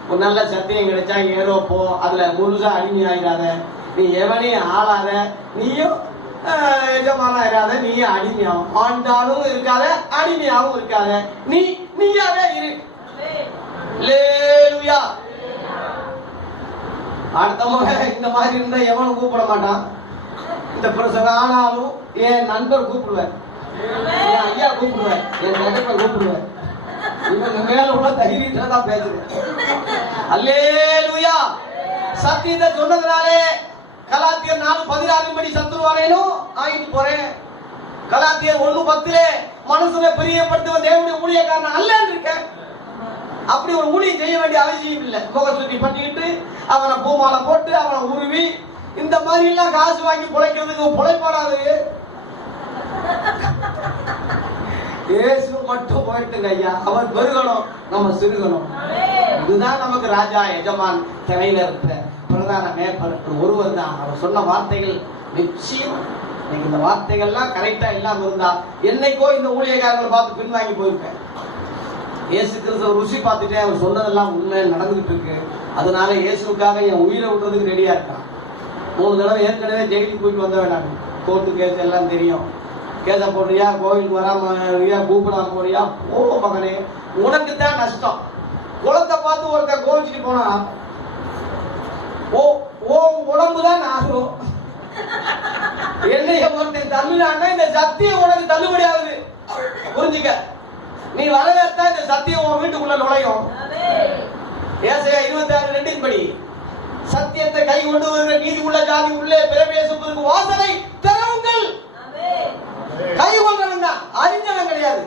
ஒரு நல்ல சத்தியம் கிடைச்சா ஏதோ போ. அதுல முழுசா அடிமையாயிராத. நீ எவனையும் ஆளாத. நீயும் எஜமானாயிராத. நீயும் அடிமையாகும். ஆண்டாலும் இருக்காத, அடிமையாகவும் இருக்காத. நீயாவே இரு. அல்லேலூயா. அடுத்த முறை இந்த மாதிரி இருந்தா எவனும் கூப்பிட மாட்டான். இந்த பிரசவ ஆனாலும் என் நண்பர் கூப்பிடுவார், என் ஐயா கூப்பிடுவார், என் நண்பர் கூப்பிடுவார். இவங்க மேல உள்ள தைரியத்துல தான் பேசுறேன். அல்லேலூயா. சத்தியத்தை சொன்னதுனாலே கலாத்தியர் 4:16 படி சத்துருவானேனும் ஆகிட்டு போறேன். கலாத்தியர் 1:10 மனுஷனை பிரியப்படுத்துவ தேவனுடைய ஊழியக்காரன் அல்லன்னு இருக்க. அப்படி ஒரு ஊழியம் செய்ய வேண்டிய அவசியம் இல்லை. முகசுத்தி பண்ணிக்கிட்டு அவனை பூமாலை போட்டு அவனை உருவி இந்த மாதிரி எல்லாம் காசு வாங்கி பிழைக்கிறதுக்கு பிழைப்பாடாது. இயேசு மட்டும் போயிட்டுங்க ஐயா. அவர் பெருகணும், நம்ம சிறுகணும். இதுதான் நமக்கு ராஜா எஜமான் திரையில இருக்கிற பிரதான மேற்பர் ஒருவர் தான். அவர் சொன்ன வார்த்தைகள் நிச்சயம் இந்த வார்த்தைகள்லாம் கரெக்டா இல்லாம இருந்தா என்னைக்கோ இந்த ஊழியக்காரங்களை பார்த்து பின்வாங்கி போயிருக்கேன். இயேசு கிறிஸ்துவ ருசி பார்த்துட்டேன். அவர் சொன்னதெல்லாம் உண்மை நடந்துகிட்டு இருக்கு. அதனால இயேசுக்காக என் உயிரை விடுறதுக்கு ரெடியா இருக்கான். 3 தடவை ஏற்கனவே ஜெயிலுக்கு போயிட்டு வந்தவன் நான். கோர்ட்டு கேஸ் எல்லாம் தெரியும். கேச போடுறியா, கோவிலுக்கு வராம கூப்பிடாம போறியா? போ மகனே, உனக்கு தான் நஷ்டம். குளத்தை பார்த்து ஒருத்தன் கோவிச்சுட்டு போனா உடம்புதான் ஆகும். என்னைய ஒருத்தன் தள்ளுனா இந்த சத்தியம் உனக்கு தள்ளுபடி ஆகுது. புரிஞ்சுக்க. நீ வரவேற்றா இந்த சத்தியம் உன் வீட்டுக்குள்ள நுழையும். ஏசாயா 26:2 படி சத்தியத்தை கை கொண்டு வருகிற நீதி உள்ள ஜாதி உள்ளே பிரவேசிப்பதற்கு வாசலை திறவுங்கள். கை கொண்டவன் தான், அறிஞவன் கிடையாது.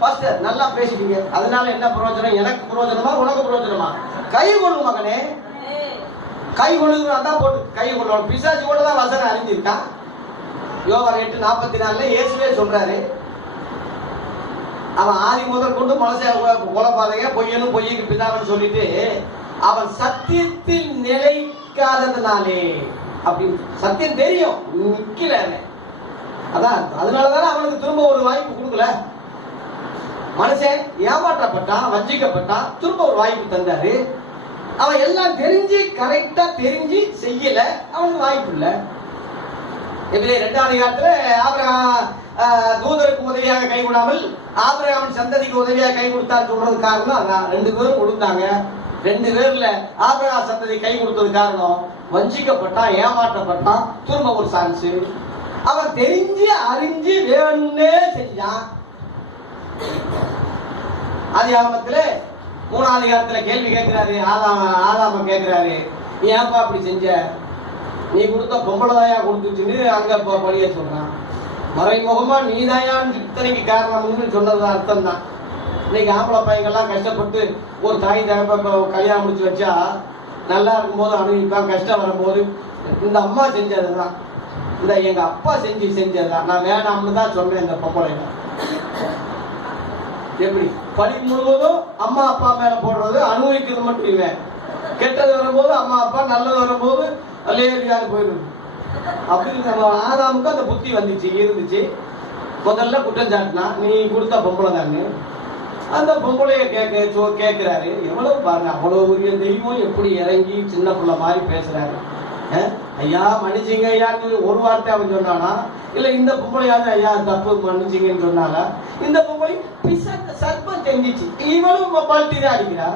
பாஸ்டர் நல்லா பேசிட்டீங்க, அதனால என்ன பிரயோஜனம்? எனக்கு பிரயோஜனமா உனக்கு பிரயோஜனமா? கை கொள்ளு மகனே, கை கொள்ளுங்க. அதான் போட்டு கை கொள்ளணும். பிசாசு கூட தான் வசனம் அறிஞ்சிருக்கான். யோவான் 8:44 இயேசுவே சொல்றாரு, அவன் ஆதி முதல் கொண்டு மனசை குழப்பாதைய பொய்யனும் பொய்யுக்கு பிதான்னு சொல்லிட்டு அவன் சத்தியத்தில் நிலை நிக்காததுனாலே அப்படின்னு. சத்தியம் தெரியும், நிக்கல. அதான் அதனாலதானே அவனுக்கு திரும்ப ஒரு வாய்ப்பு கொடுக்கல. மனுஷன் ஏமாற்றப்பட்டான், வஞ்சிக்கப்பட்டான், திரும்ப ஒரு வாய்ப்பு தந்தாரு. அவன் எல்லாம் தெரிஞ்சு கரெக்டா தெரிஞ்சு செய்யல, அவனுக்கு வாய்ப்பு இல்ல. இதுல 2ஆம் அதிகாரத்துல ஆபிரகாம் தூதருக்கு உதவியாக கை கொடாமல் ஆபிரகாமின் சந்ததிக்கு உதவியாக கை கொடுத்தான்னு சொல்றது காரணம் அதான். 2 பேரும் கொடுத்தாங்க. 2 பேர்ல ஆபிரகாம் சந்ததி கை கொடுத்தது காரணம் வஞ்சிக்கப்பட்டான், ஏமாற்றப்பட்டான், திரும்ப ஒரு சான்ஸ். அவன் தெரிஞ்சு அறிஞ்சு வேணும்னே செஞ்சான். ஆதியாகமத்துல 3ஆம் அதிகாரத்துல கேள்வி கேட்கிறாரு. ஆதாம கேட்கிறாரு, நீ ஏன்பா அப்படி செஞ்ச? நீ கொடுத்த பொம்பளைதாயா கொடுத்துச்சுன்னு அங்க பழிய சொல்றான். மறைமுகமா நீதாயான்னு இத்தனைக்கு காரணம்னு சொன்னது அர்த்தம் தான். இன்னைக்கு ஆம்பளை பையங்கள்லாம் கஷ்டப்பட்டு ஒரு தாய் தகப்ப கல்யாணம் முடிச்சு வச்சா நல்லா இருக்கும்போது அனுபவிப்பான், கஷ்டம் வரும்போது இந்த அம்மா செஞ்சதுதான், இந்த எங்க அப்பா செஞ்சதுதான், நான் வேணாம்னு தான் சொன்னேன் இந்த பொம்பளைங்க. எப்படி பழி முழுவதும் அம்மா அப்பா மேல போடுறது, அனுபவிக்கிறது மட்டும் இவன். கெட்டது வரும்போது அம்மா அப்பா, நல்லது வரும்போது லேடியாது போயிடுது. அப்படி நம்ம ஆதாமுக்கு அந்த புத்தி இருந்துச்சு. முதல்ல குற்றம் சாட்டினா நீ கொடுத்த பொம்பளை தானே. அந்த பொம்பளைய கேட்கிறாரு. எவ்வளவு பாருங்க, அவ்வளவு பெரிய தெய்வம் எப்படி இறங்கி சின்ன பிள்ளை மாதிரி பேசுறாரு. ஐயா மன்னிச்சிங்க ஐயான்னு ஒரு வார்த்தை அவன் சொன்னானா, இல்ல இந்த பொம்பளையாவது ஐயா தப்பு மன்னிச்சிங்கன்னு சொன்னால? இந்த பொம்பளை சர்ப்பம் தெரிஞ்சிச்சு, இவளும் பல்ட்டி தான் அடிக்கிறா.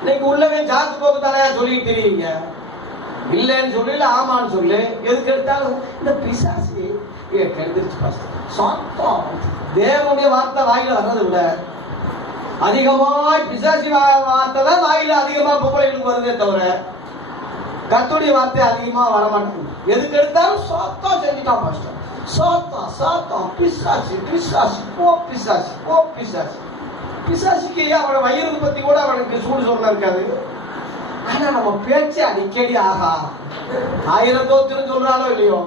இன்னைக்கு உள்ளவே காத்து போக்கு தானே சொல்லிட்டு தெரியுங்க. இல்லன்னு சொல்லு, இல்ல ஆமான்னு சொல்லு, எதுக்கு எடுத்தாலும் இந்த பிசாசு கெடுத்துருச்சு. தேவனுடைய வார்த்தை வாயில வர்றதை விட அதிகமாய் பிசாசி வார்த்தை தான் வாயில அதிகமா பொம்பளைகளுக்கு வருதே தவிர கர்த்தருடைய வார்த்தை அதிகமா வரமாட்டேங்குது. எதுக்கு எடுத்தாலும் சாத்தான் செஞ்சுட்டான் பாஸ்டர். சாத்தான் பிசாசி பிசாசி போ பிசாசி போ பிசாசி. பிசாசிக்கு அவனோட வயிறு பத்தி கூட அவனுக்கு சூடு சொல்ல இருக்காது. ஆனா நம்ம பேச்சு அடிக்கடி ஆகா 1000 தோத்திரம் சொல்றாலோ இல்லையோ,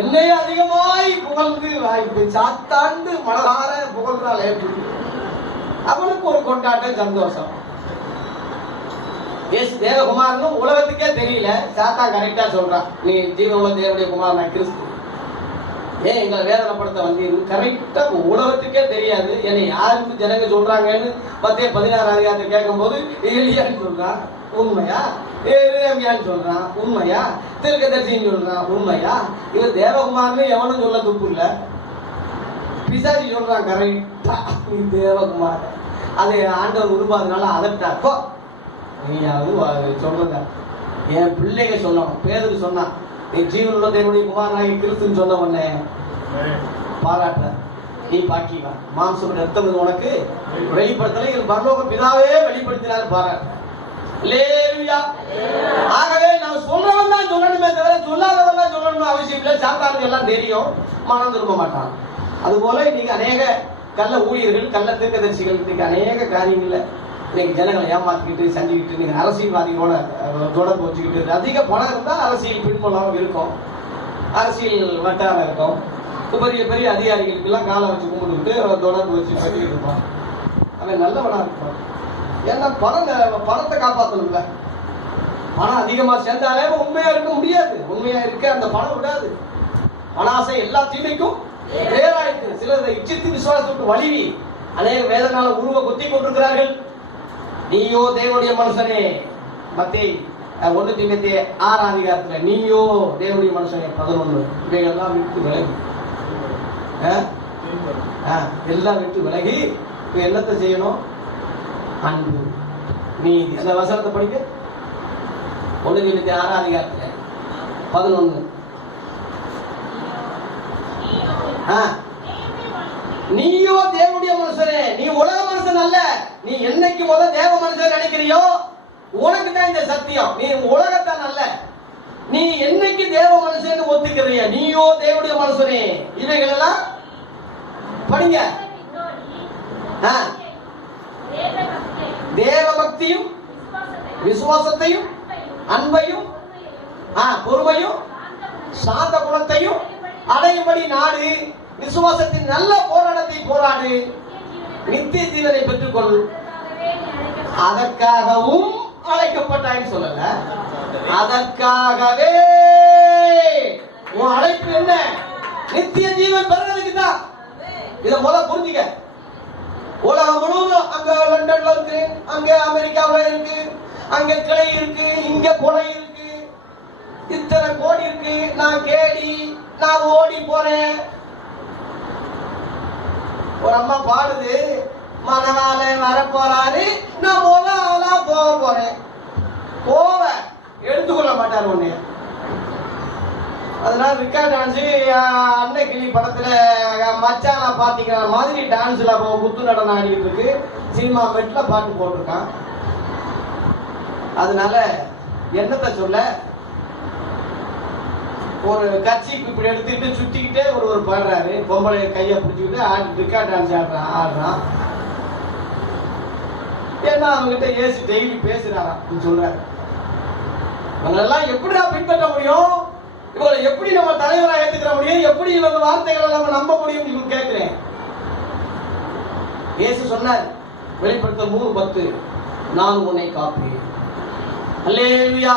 என்னைய அதிகமாய் புகழ்ந்து வாய்ப்பு சாத்தாண்டு மனதார புகழ்றாள். அவனுக்கு ஒரு கொண்டாட்டம், சந்தோஷம். தேவகுமாரனும் உலகத்துக்கே தெரியல, சாத்தான் கரெக்டா சொல்றான், நீ ஜீவனுள்ள தேவனுடைய குமாரன் கிறிஸ்து, ஏன் எங்களை வேதனைப்படுத்த வந்தீங்க? கரெக்டா உலகத்துக்கே தெரியாது. என்னை யாருக்கு ஜனங்க சொல்றாங்கன்னு 10:16 அதிகாரத்தை கேட்கும் போது எலியான்னு சொல்றான், உண்மையா? எரேமியான்னு சொல்றான், உண்மையா? தீர்க்கதரிசின்னு சொல்றான், உண்மையா? இவன் தேவகுமார்னு எவனும் சொல்ல துப்பு இல்ல. பிசாசி சொல்றான் கரெக்டா தேவகுமார். அது ஆண்டவர் உருவாதனால அதட்டாக்கோ நீயாவது சொல்றத என் பிள்ளைங்க சொல்லணும். பேருக்கு சொன்னான், நீ ஜீவனுள்ள தேவனுடைய குமாரனாகி கிறிஸ்துன்னு சொன்ன உடனே பாராட்டுற, நீ பாக்கிவான். மாம்சம் ரத்தம் உனக்கு வெளிப்படுத்தலை, பரலோக பிதாவே வெளிப்படுத்தினார், பாராட்டுற. ஆகவே நான் சொல்றவன் தான் சொல்லணுமே தவிர சொல்லாதவன் தான் சொல்லணும் அவசியம் இல்லை. சாத்தானுக்கு எல்லாம் தெரியும், மனம் திரும்ப மாட்டான். அதுபோல இன்னைக்கு அநேக கள்ள ஊழியர்கள், கள்ள தீர்க்கதரிசிகள் இன்னைக்கு அநேக காரியங்கள்ல இன்னைக்கு ஜனங்களை ஏமாத்திக்கிட்டு செஞ்சுக்கிட்டு இன்னைக்கு அரசியல்வாதிகளோட தொடர்பு வச்சுக்கிட்டு, அதிக பணம் இருந்தா அரசியல் பின்புலம் இருக்கும், அரசியல் வட்டாரம் இருக்கும். பெரிய பெரிய அதிகாரிகளுக்கு எல்லாம் காலை வச்சு கும்பிட்டுக்கிட்டு தொடர்பு வச்சு கட்டிக்கிட்டு இருப்பான். அவன் நல்லவனா இருப்பான். ஏன்னா பணத்தை காப்பாற்றணும்ல. பணம் அதிகமா சேர்ந்தாலே உண்மையா இருக்க முடியாது. உண்மையா இருக்க அந்த பணம் விடாது. பணாசை எல்லா தீமைக்கும் வேறாயிருக்கு. சிலர் இச்சித்து விசுவாசத்துக்கு வலிவி அநேக வேதனால உருவ கொத்தி கொண்டிருக்கிறார்கள். நீயோ தேவனுடைய மனுஷனே, மத்தேயு 1 தீமோத்தேயு 6ஆம் அதிகாரத்துல நீயோ தேவனுடைய மனுஷனே 11 இவைகள்லாம் விட்டு விலகி எல்லாம் விட்டு விலகி என்னத்தை செய்யணும்? அன்பு. நீ அந்த வசனத்தை படிக்க 1 தீமோத்தேயு 6ஆம் அதிகாரத்துல 11. நீயோ தேவனுடைய மனுஷனே, நீ உலக மனுஷன் அல்ல. நீ என்னைக்கு தேவ மனுஷன் நினைக்கிறியோ உனக்கு தான் இந்த சத்தியம். நீ உலகத்தான் அல்ல. நீ என்னைக்கு தேவ மனுஷன் ஒத்துக்கிறிய, நீயோ தேவனுடைய மனுஷனே. இவைகள் எல்லாம் படிங்க. தேவ பக்தியும் விசுவாசத்தையும் அன்பையும் பொறுமையும் சாந்த குணத்தையும் அடையும்படி நாடு. விசுவாசத்தின் நல்ல போராட்டத்தை போராடு, நித்திய ஜீவனை பெற்றுக்கொள். அதற்காகவும் அழைக்கப்பட்டாய்ன்னு சொல்லல. அதற்காகவே உன் அழைப்பு என்ன? நித்திய ஜீவன் பெறுறதுக்கு தான். இத முதல்ல புரிஞ்சுக்க. உலகம் முழுவதும் அங்க லண்டன்ல இருக்கு, அங்க அமெரிக்காவுல இருக்கு, அங்க கிளை இருக்கு, இங்க கொலை இருக்கு, இத்தனை கோடி இருக்கு. நான் கேடி, நான் ஓடி போறேன். ஒரு அம்மா பாடுது, மனவாள வர போறாரு, நான் முதலா போக போறேன். போவ எடுத்துக்கொள்ள மாட்டார் ஒண்ணு. அதனால ரிக்கா டான்ஸ் அன்னை கிளி படத்துல மச்சான பாத்தீங்கிற மாதிரி டான்ஸ்ல குத்து நடனம் ஆடிட்டு இருக்கு. சினிமா மெட்ல பாட்டு போட்டிருக்கான். அதனால என்னத்தை சொல்ல, ஒரு கட்சிக்கு இப்படி எடுத்துக்கிட்டு சுத்திக்கிட்டே ஒரு பாடுறாரு. பொம்பளை கைய பிடிச்சிக்கிட்டு ரிக்கா டான்ஸ் ஆடுறான். ஏன்னா அவங்ககிட்ட ஏசி டெய்லி பேசுறாராம் சொல்றாரு. அவங்களெல்லாம் எப்படிடா பின்பற்ற முடியும்? இவங்களை எப்படி நம்ம தலைவரா ஏத்துக்கிற முடியும்? எப்படி இவங்க வார்த்தைகளை நம்ம நம்ப முடியும் கேட்கிறேன். இயேசு சொன்னார், வெளிப்படுத்தல் 3:10, நான் உன்னை காப்பேன். அல்லேலூயா.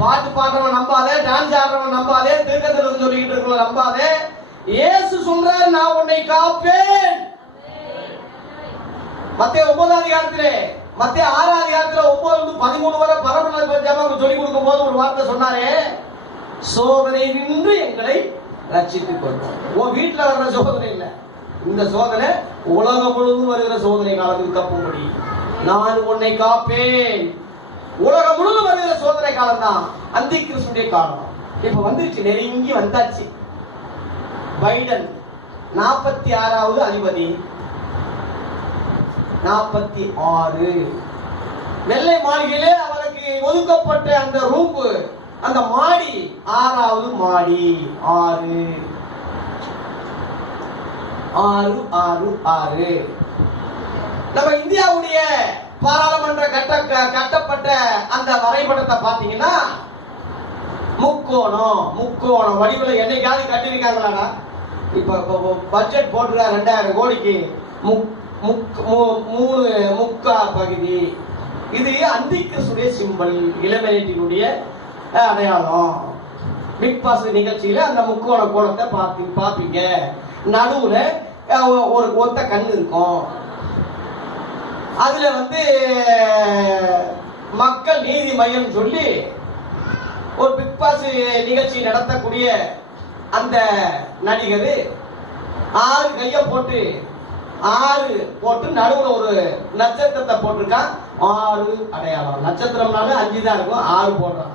பாட்டு பாடுறவன் நம்பாதே, டான்ஸ் ஆடுறவன் நம்பாதே, தீர்க்கதரிசனம் சொல்லிக்கிட்டு இருக்கவங்க நம்பாதே. இயேசு சொல்றாரு, நான் உன்னை காப்பேன். மத்திய 9ஆம் அதிகாரத்திலே, மத்திய 6ஆம் அதிகாரத்திலே 9-13 வரை பரம ஜெபம் சொல்லி கொடுக்கும் போது ஒரு வார்த்தை சொன்னாரே, சோதனை நின்று எங்களை ரட்சித்துக் கொள்வோம். உன் வீட்டுல வர்ற சோதனை இல்ல, இந்த சோதனை உலகம் முழுவதும் வருகிற சோதனை காலத்துக்கு தப்பும்படி நான் உன்னை காப்பேன். உலகம் முழுவதும் வருகிற சோதனை காலம் தான் அந்தி கிறிஸ்துடைய காலம். இப்ப வந்துருச்சு, நெருங்கி வந்தாச்சு. பைடன் 46வது அதிபதி, 46. வெள்ளை மாளிகையிலே அவருக்கு ஒதுக்கப்பட்ட அந்த ரூம், அந்த மாடி 6வது மாடி. 6 6 6 6. நம்ம இந்தியாவுடைய பாராளுமன்ற கட்டப்பட்ட அந்த வரைபடத்தை பாத்தீங்கன்னா முக்கோணம் வடிவில் என்னைக்காவது கட்டிருக்காங்களாடா? இப்ப பட்ஜெட் போட்டுருக்கா 2000 கோடிக்கு 3 முக்கா பகுதி. இது அந்தி கிறிஸ்துடைய சிம்பல், இளமேட்டினுடைய அடையாளம். பிக் பாஸ் நிகழ்ச்சியில அந்த முக்கோண கோணத்தை பாப்பீங்க. நடுவுல ஒரு ஒத்த கண் இருக்கும். அதுல மக்கள் நீதி மையம் சொல்லி ஒரு பிக் பாஸ் நிகழ்ச்சி நடத்தக்கூடிய அந்த நடிகர் 6 கைய போட்டு 6 போட்டு நடுவுல ஒரு நட்சத்திரத்தை போட்டிருக்கான். 6 அடையாளம். நட்சத்திரம்னால 5 தான் இருக்கும், 6 போடுறான்.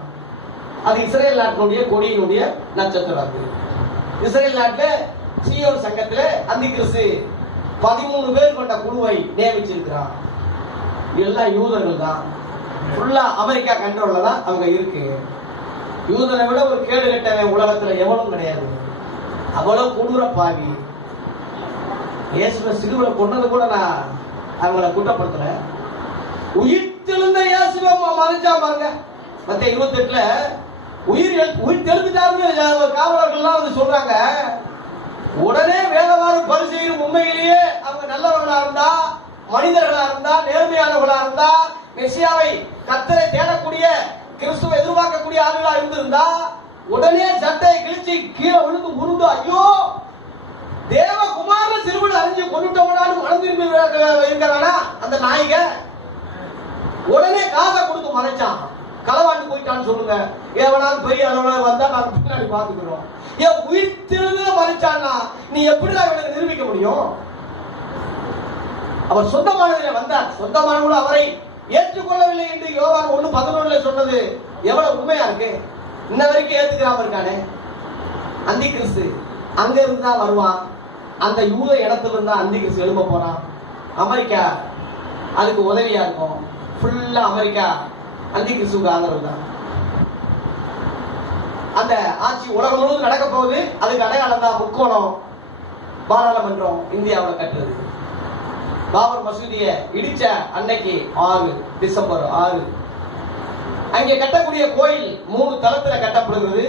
அது இஸ்ரேல் நாட்டினுடைய கொடியினுடைய நட்சத்திரம். அது இஸ்ரேல் நாட்டில் சீயோன் சங்கத்தில் அந்தி கிறிஸ்து 13 பேர் கொண்ட குழுவை நியமிச்சிருக்கிறான். எல்லாம் யூதர்கள் தான். ஃபுல்லா அமெரிக்கா கண்ட்ரோல்ல தான் அவங்க இருக்கு. யூதனை விட ஒரு கேடு கட்டவன் உலகத்துல எவனும் கிடையாது. அவ்வளவு கொடூர பாவி. இயேசுவை சிலுவையில கொண்டது கூட நான் அவங்கள குற்றப்படுத்தல. உயிர்த்தெழுந்த இயேசுவை மறைஞ்சா பாருங்க. மத்திய 28ல உயிர் தெழுந்துட்டாருன்னு காவலர்கள்லாம் சொல்றாங்க. உடனே வேதவாறு பரிசெய்யும் உண்மையிலேயே அவங்க நல்லவர்களா இருந்தா, மனிதர்களா இருந்தா, நேர்மையானவர்களா இருந்தா, மெசியாவை கர்த்தரை தேடக்கூடிய கிறிஸ்துவை எதிர்பார்க்கக்கூடிய ஆளுகளா இருந்திருந்தா உடனே சட்டையை கிழிச்சு கீழே விழுந்து உருண்டு, ஐயோ தேவகுமாரன் சிறுவில் அறிஞ்சு கொண்டுட்டவனாலும் மனதிரும்பி இருக்கிறானா அந்த நாய்க. உடனே காசை கொடுத்து மறைச்சான். களவாண்டு போயிட்டான்னு சொல்லுங்க. எவனாலும் பெரிய அளவுல வந்தா நாங்க பின்னாடி பாத்துக்கிறோம். ஏன் உயிர் திரு மறைச்சான்னா நீ எப்படி அவனுக்கு நிரூபிக்க முடியும்? அவர் சொந்தமானதில் வந்தார். சொந்தமானவர்கள் அவரை ஏற்றுக்கொள்ளவில்லை என்று யோவான் 1:11 சொன்னது எவ்வளவு உண்மையா இருக்கு. இன்ன வரைக்கும் ஏத்துக்கிறாம இருக்கானே. அந்தி கிறிஸ்து அங்க இருந்தா வருவான். அந்த யூத இடத்துல இருந்தா அந்தி கிறிஸ்து எழும்ப போறான். அமெரிக்கா அதுக்கு உதவியா இருக்கும். ஃபுல்லா அமெரிக்கா அந்தி கிறிஸ்துவுக்கு ஆதரவு தான். அந்த ஆட்சி உலகம் முழுவதும் நடக்க போகுது. அதுக்கு அடையாளம் தான் முக்கோணம் பாராளுமன்றம் இந்தியாவில் கட்டுறது. பாபர் மசூதியை இடிச்ச அன்னைக்கு 6 டிசம்பர் 6 அங்கே கட்டக்கூடிய கோயில் 3 தளத்துல கட்டப்படுகிறது.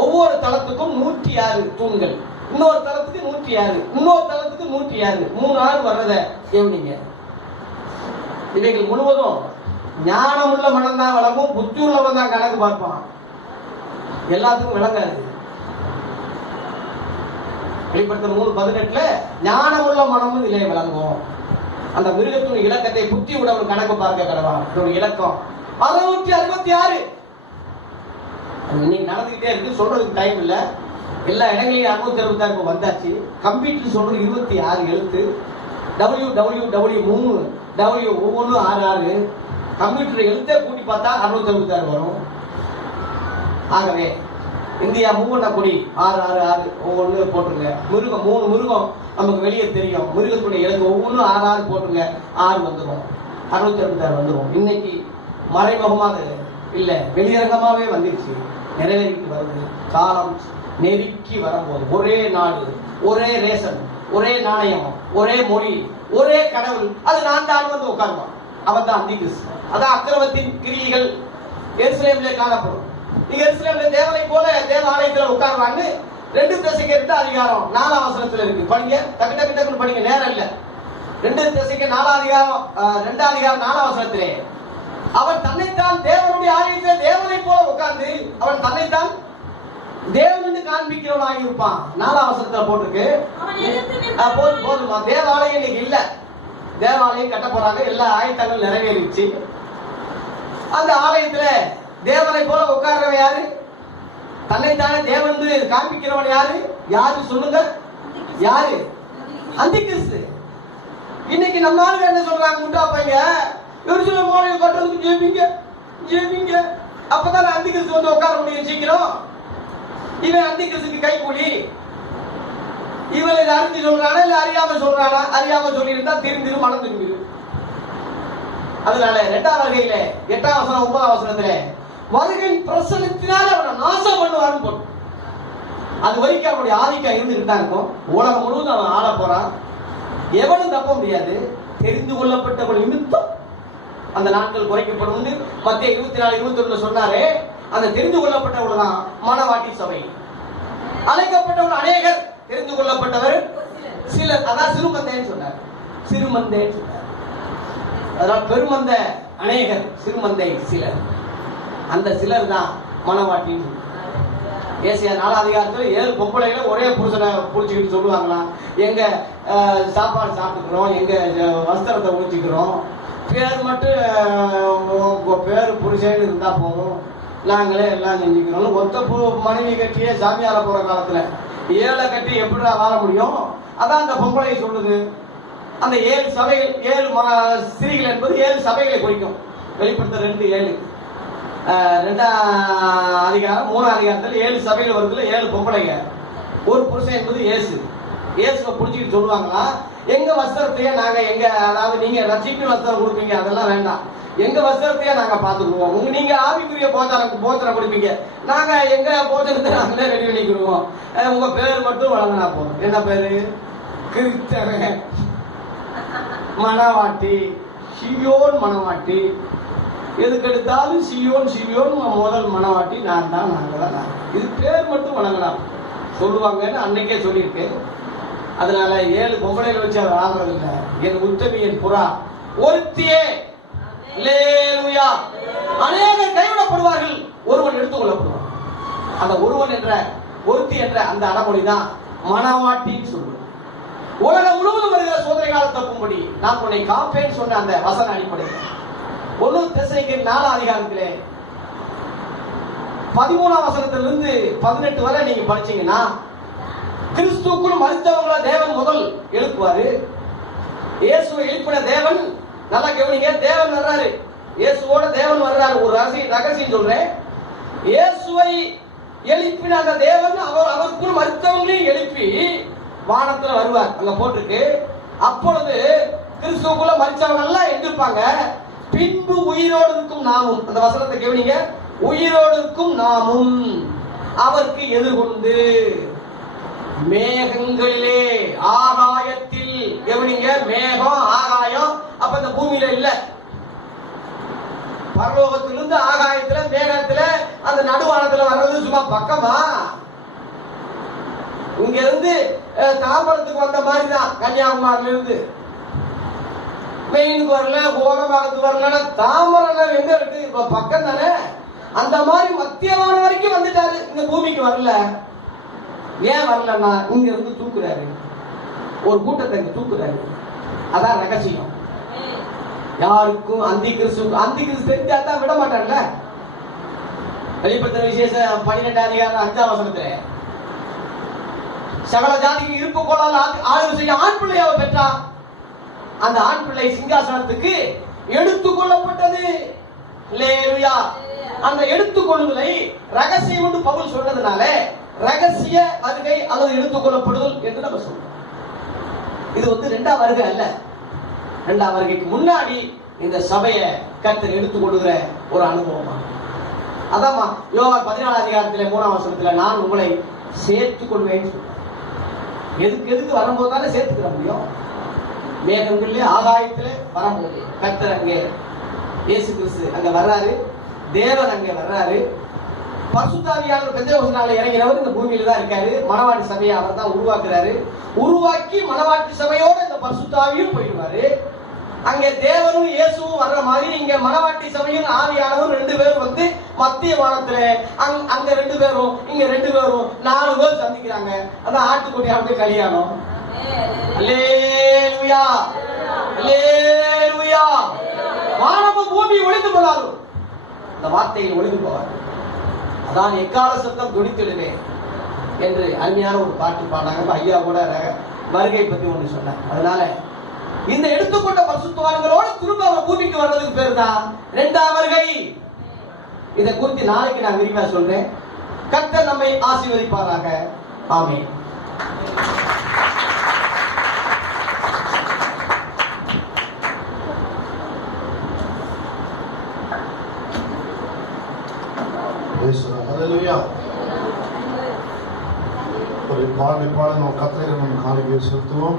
ஒவ்வொரு தளத்துக்கும் 106 தூண்கள். இன்னொரு தளத்துக்கு 106, இன்னொரு தளத்துக்கு 106, 3 ஆறு வர்றத எவனிங்க. இவைகள் முழுவதும் ஞானமுள்ள மனம் தான் விளங்கும், புத்தி உள்ளவன் தான் கணக்கு பார்ப்பான். எல்லாத்துக்கும் விளங்காது. வெளிப்படுத்த 3:18 ஞானமுள்ள மனமும் இதிலே விளங்கும். அந்த மிருகத்தின் இலக்கத்தை புத்தி உடவன் கணக்கு பார்க்க கடவான். இலக்கம் 666. இன்னைக்கு நடந்துகிட்டே இருக்கு, சொல்றதுக்கு டைம் இல்ல. எல்லா இடங்களையும் 666 வந்தாச்சு. கம்ப்யூட்டர் சொல்றது 26 எழுத்து. www 3 ஒவ்வொன்றும் 66. கம்ப்யூட்டர் எழுத்தே கூட்டி பார்த்தா 666 வரும். ஆகவே இந்தியா மூவண்ண கொடி 666 ஒவ்வொன்று போட்டுருங்க. மிருகம் 3 மிருகம் நமக்கு வெளியே தெரியும். மிருகத்துடைய எழுத்து ஒவ்வொன்றும் 66 போட்டுருங்க. 6 வந்துடும், 666 வந்துடும். இன்னைக்கு மறைமுகமாக இல்ல, வெளியரங்கமாவே வந்துருச்சு, நிறைவேறிட்டு வருது. காலம் நெருக்கி வரும்போது ஒரே நாடு, ஒரே ரேஷன், ஒரே நாணயம், ஒரே மொழி, ஒரே கடவுள், அது நான் தான் வந்து உட்காருவான். அவன் தான் அந்தி கிறிஸ்து. அதான் அக்கிரமத்தின் கிரியைகள் எருசலேமிலே காணப்படும். நீங்க எருசலேமிலே தேவனை போல தேவ ஆலயத்தில் உட்காருவாங்க. 2 Thessalonians அதிகாரம் 4ஆம் வசனத்துல இருக்கு. படிங்க, டக்கு டக்கு டக்குன்னு படிங்க, நேரம் இல்ல. 2 Thessalonians 4ஆம் அதிகாரம் 2ஆம் அதிகாரம் 4ஆம் வசனத்திலே அவன் தன்னைத்தான் தேவனுடைய ஆலயத்தில் தேவனை போல உட்கார்ந்து அவன் தன்னைத்தான் தேவன் காண்பிக்கிறவனாக இருப்பான். 4ஆம் வசனத்துல போட்டிருக்கு. போதுமா? தேவாலயம் இன்னைக்கு இல்ல. தேவாலயம் கட்ட போறாங்க, எல்லா ஆயத்தங்கள் நிறைவேறிச்சு. அந்த ஆலயத்துல தேவனை போல உட்கார்றவன் யாரு? தன்னைத்தானே தேவன் காண்பிக்கிறவன் யாரு? யாரு சொல்லுங்க? யாரு? அந்தி கிறிஸ்து. இன்னைக்கு நம்ம ஆளுங்க என்ன சொல்றாங்க? முட்டா பையங்க எருசலேம் ஆலயம் கட்டுறதுக்கு ஜெபிங்க ஜெபிங்க, அப்பதான் அந்தி கிறிஸ்து வந்து உட்கார முடியும் சீக்கிரம். இவன் அந்தி கிறிஸ்துக்கு கைக்கூலி. இவன் இதை அறிஞ்சு சொல்றானா இல்ல அறியாம சொல்றானா? அறியாம சொல்லியிருந்தா திரும்பி மனம் திரும்பிடு. அதனால 2ஆம் வருகையில 8ஆம் வசனம் 9ஆம் வசனத்துல வருகையின் பிரசனத்தினால் அவனை நாசம் பண்ணுவான்னு போட்டு, அது வரைக்கும் அவனுடைய ஆதிக்கம் இருந்துகிட்டு தான் இருக்கும். உலகம் முழுவதும் அவன் ஆள போறான். எவனும் தப்ப முடியாது. தெரிந்து கொள்ளப்பட்டவன் நிமித்தம் அந்த நாட்கள் குறைக்கப்படும். மத்திய 24-21 சொன்னாரே, அந்த தெரிந்து கொள்ளப்பட்டவர்கள் தான் மணவாட்டி சபை. அழைக்கப்பட்டவர்கள் அநேகர், தெரிந்து கொள்ளப்பட்டவர் சிலர். அதான் சிறுமந்தைன்னு சொன்னார். சிறுமந்தைன்னு சொன்னார். அதனால பெருமந்த அநேகர், சிறுமந்தை சிலர். அந்த சிலர் தான் மணவாட்டின்னு. ஏசியா 4ஆம் அதிகாரத்துல 7 பொம்பளைகளை ஒரே புருஷனை புடிச்சுக்கிட்டு சொல்லுவாங்களாம், எங்க சாப்பாடு சாப்பிட்டுக்கிறோம், எங்க வஸ்திரத்தை உடிச்சுக்கிறோம், பேர் மட்டும் பேரு புருஷன்னு இருந்தா போதும், நாங்களே எல்லாம் செஞ்சுக்கிறோம். ஒத்த மனைவி கட்டியே சாமியார போற காலத்துல 7 கட்டி எப்படிடா வாழ முடியும்? அதான் அந்த பொம்பளை சொல்லுது. அந்த 7 சபைகள், 7 ஸ்திரீகள் என்பது 7 சபைகளை குறிக்கும். வெளிப்படுத்த 2:7 2ஆம் அதிகாரம் 3ஆம் அதிகாரத்தில் 7 சபைகள் வருதுல 7 பொம்பளைங்க. ஒரு புருஷன் என்பது இயேசு. இயேசுவை புடிச்சிட்டு சொல்லுவாங்களா, எங்க வஸ்திரத்தையே நாங்க எங்க, அதாவது நீங்க ரட்சிப்பு வஸ்திரம் கொடுப்பீங்க, அதெல்லாம் வேண்டாம், எங்க வஸ்திரத்தையே நாங்க பாத்துக்குவோம். நீங்க ஆவிக்குரிய போச்சனை கொடுப்பீங்க, நாங்க எங்க போச்சனத்தை நாங்களே ரெடி பண்ணிக்கிடுவோம். உங்க பேர் மட்டும் வழங்கினா போதும். என்ன பேரு? கிறிஸ்தவன் மணவாட்டி, சியோன் மணவாட்டி. எதுக்கு எடுத்தாலும் சியோன் சியோன், முதல் மணவாட்டி நான் தான், நாங்க தான். இது பேர் மட்டும் வழங்கலாம் சொல்லுவாங்கன்னு அன்னைக்கே சொல்லியிருக்கேன். அதனால 7 பொம்பளைகள் வச்சு அவர் ஆகிறது இல்லை. என் உத்தமி, என் புறா ஒருத்தியே. அநேகர் கைவிடப்படுவார்கள், ஒருவன் எடுத்துக் கொள்ளப்படுவான். அந்த ஒருவன் என்ற, ஒருத்தி என்ற அந்த அடமொழி தான் மணவாட்டின்னு சொல்லுவோம். உலகம் முழுவதும் வருகிற சோதனை கால தப்பும்படி நான் உன்னை காப்பேன்னு சொன்ன அந்த வசன அடிப்படையில் 1 Thessalonians 4ஆம் அதிகாரத்திலே 13ஆம் வசனத்திலிருந்து 18 வரை நீங்க படிச்சீங்கன்னா, கிறிஸ்துவுக்குள் மரித்தவங்கள தேவன் முதல் எழுப்புவாரு. இயேசுவை எழுப்பின தேவன், நல்லா கவனிங்க, தேவன் வர்றாரு, இயேசுவோட தேவன் வர்றாரு. ஒரு ரகசியம் சொல்றேன். இயேசுவை எழுப்பின அந்த தேவன் அவருக்குள் மரித்தவங்களையும் எழுப்பி வானத்துல வருவார். அங்க போட்டுருக்கு. அப்பொழுது கிறிஸ்துவுக்குள்ள மரிச்சவங்க எல்லாம் எங்கிருப்பாங்க? பின்பு உயிரோடு இருக்கும் நாமும், அந்த வசனத்தை கவனிங்க, உயிரோடு இருக்கும் நாமும் அவருக்கு எதிர்கொண்டு மேகங்களிலே ஆகாயத்தில், கவனிங்க, மேகம் ஆகாயம். அப்ப இந்த பூமியில இல்ல, பரலோகத்திலிருந்து ஆகாயத்துல மேகத்துல அந்த நடுவானத்துல வர்றது சும்மா பக்கமா? இங்க இருந்து தாம்பரத்துக்கு வந்த மாதிரி தான் கன்னியாகுமரியில இருந்து. மெயினுக்கு வரல, கோடம்பாக்கத்துக்கு வரல, தாமரை எங்க இருக்கு? இப்ப பக்கம் தானே. அந்த மாதிரி மத்தியமான வரைக்கும் வந்துட்டாரு, இந்த பூமிக்கு வரல. ஏன் வரலன்னா இங்க இருந்து தூக்குறாரு, ஒரு கூட்டத்தை இங்க தூக்குறாரு. அதான் ரகசியம். யாருக்கும் அந்தி கிறிஸ்து தெரிஞ்சா தான் விட மாட்டான்ல. வெளிப்படுத்தின விசேஷம் 12 அதிகாரம் 5ஆம் வசனத்துல சகல ஜாதிக்கு இருப்பு கொள்ளாத ஆய்வு செய்ய ஆண் பிள்ளை அவர் பெற்றான். அந்த ஆண் பிள்ளை சிங்காசனத்துக்கு எடுத்துக் கொள்ளப்பட்டது. அல்லேலூயா. அந்த எடுத்துக்கொள்ளுதலை ரகசியம் என்று பவுல் சொன்னதுனால ரகசிய வருகை அல்லது எடுத்துக் கொள்ளப்படுதல் என்று நம்ம சொல்றோம். இது வந்து 2ஆம் வருகை அல்ல. 2ஆம் வருகைக்கு முன்னாடி இந்த சபையை கர்த்தர் எடுத்துக் கொள்ளுகிற ஒரு அனுபவமா. அதாம்மா யோவான் 14ஆம் அதிகாரத்திலே 3ஆம் வசனத்துல நான் உங்களை சேர்த்துக் கொள்வேன்னு சொல்றேன். எதுக்கு வரும்போது தானே சேர்த்துக்கிற முடியும். மேகங்களே ஆகாயத்திலே வரும்போது கர்த்தர் அங்கே இயேசு கிறிஸ்து அங்க வர்றாரு, தேவன் அங்கே வர்றாரு. பரிசுத்தாவியானவர் பெந்தேகோஸ்தே இறங்கினவர் இந்த பூமியில தான் இருக்காரு. மணவாட்டி சபையை அவர் தான் உருவாக்குறாரு. உருவாக்கி மணவாட்டி சபையோட இந்த பரிசுத்தாவியும் போயிடுவாரு. அங்கே தேவனும் இயேசுவும் வர்ற மாதிரி இங்க மணவாட்டி சபையும் ஆவியானவர் 2 பேரும் வந்து மத்திய வானத்துல அங்க 2 பேரும் இங்க 2 பேரும் 4 பேர் சந்திக்கிறாங்க. அதான் ஆட்டுக்குட்டி அப்படியே கல்யாணம். அல்லேலூயா, அல்லேலூயா. வானமும் பூமி ஒளிந்து போனாலும் இந்த வார்த்தையில் ஒளிந்து போவார். அதான் எக்கால சத்தம் துடித்திடுவேன் என்று அருமையான ஒரு பாட்டு பாடினாங்க. ஐயா கூட வருகை பத்தி ஒன்று சொன்னாங்க. அதனால இந்த எடுத்துக்கொண்ட பரிசுத்தவான்களோடு திரும்ப அவர் பூமிக்கு வர்றதுக்கு பேர் தான் 2ஆம் வருகை. இதை குறித்து நாளைக்கு நான் விரிவா சொல்றேன். கர்த்தர் நம்மை ஆசீர்வதிப்பாராக. ஆமென். ஹல்லேலூயா. ஒரு பாடலை பாட நம்ம கர்த்தரை நம்ம காணிக்கை செலுத்துவோம்.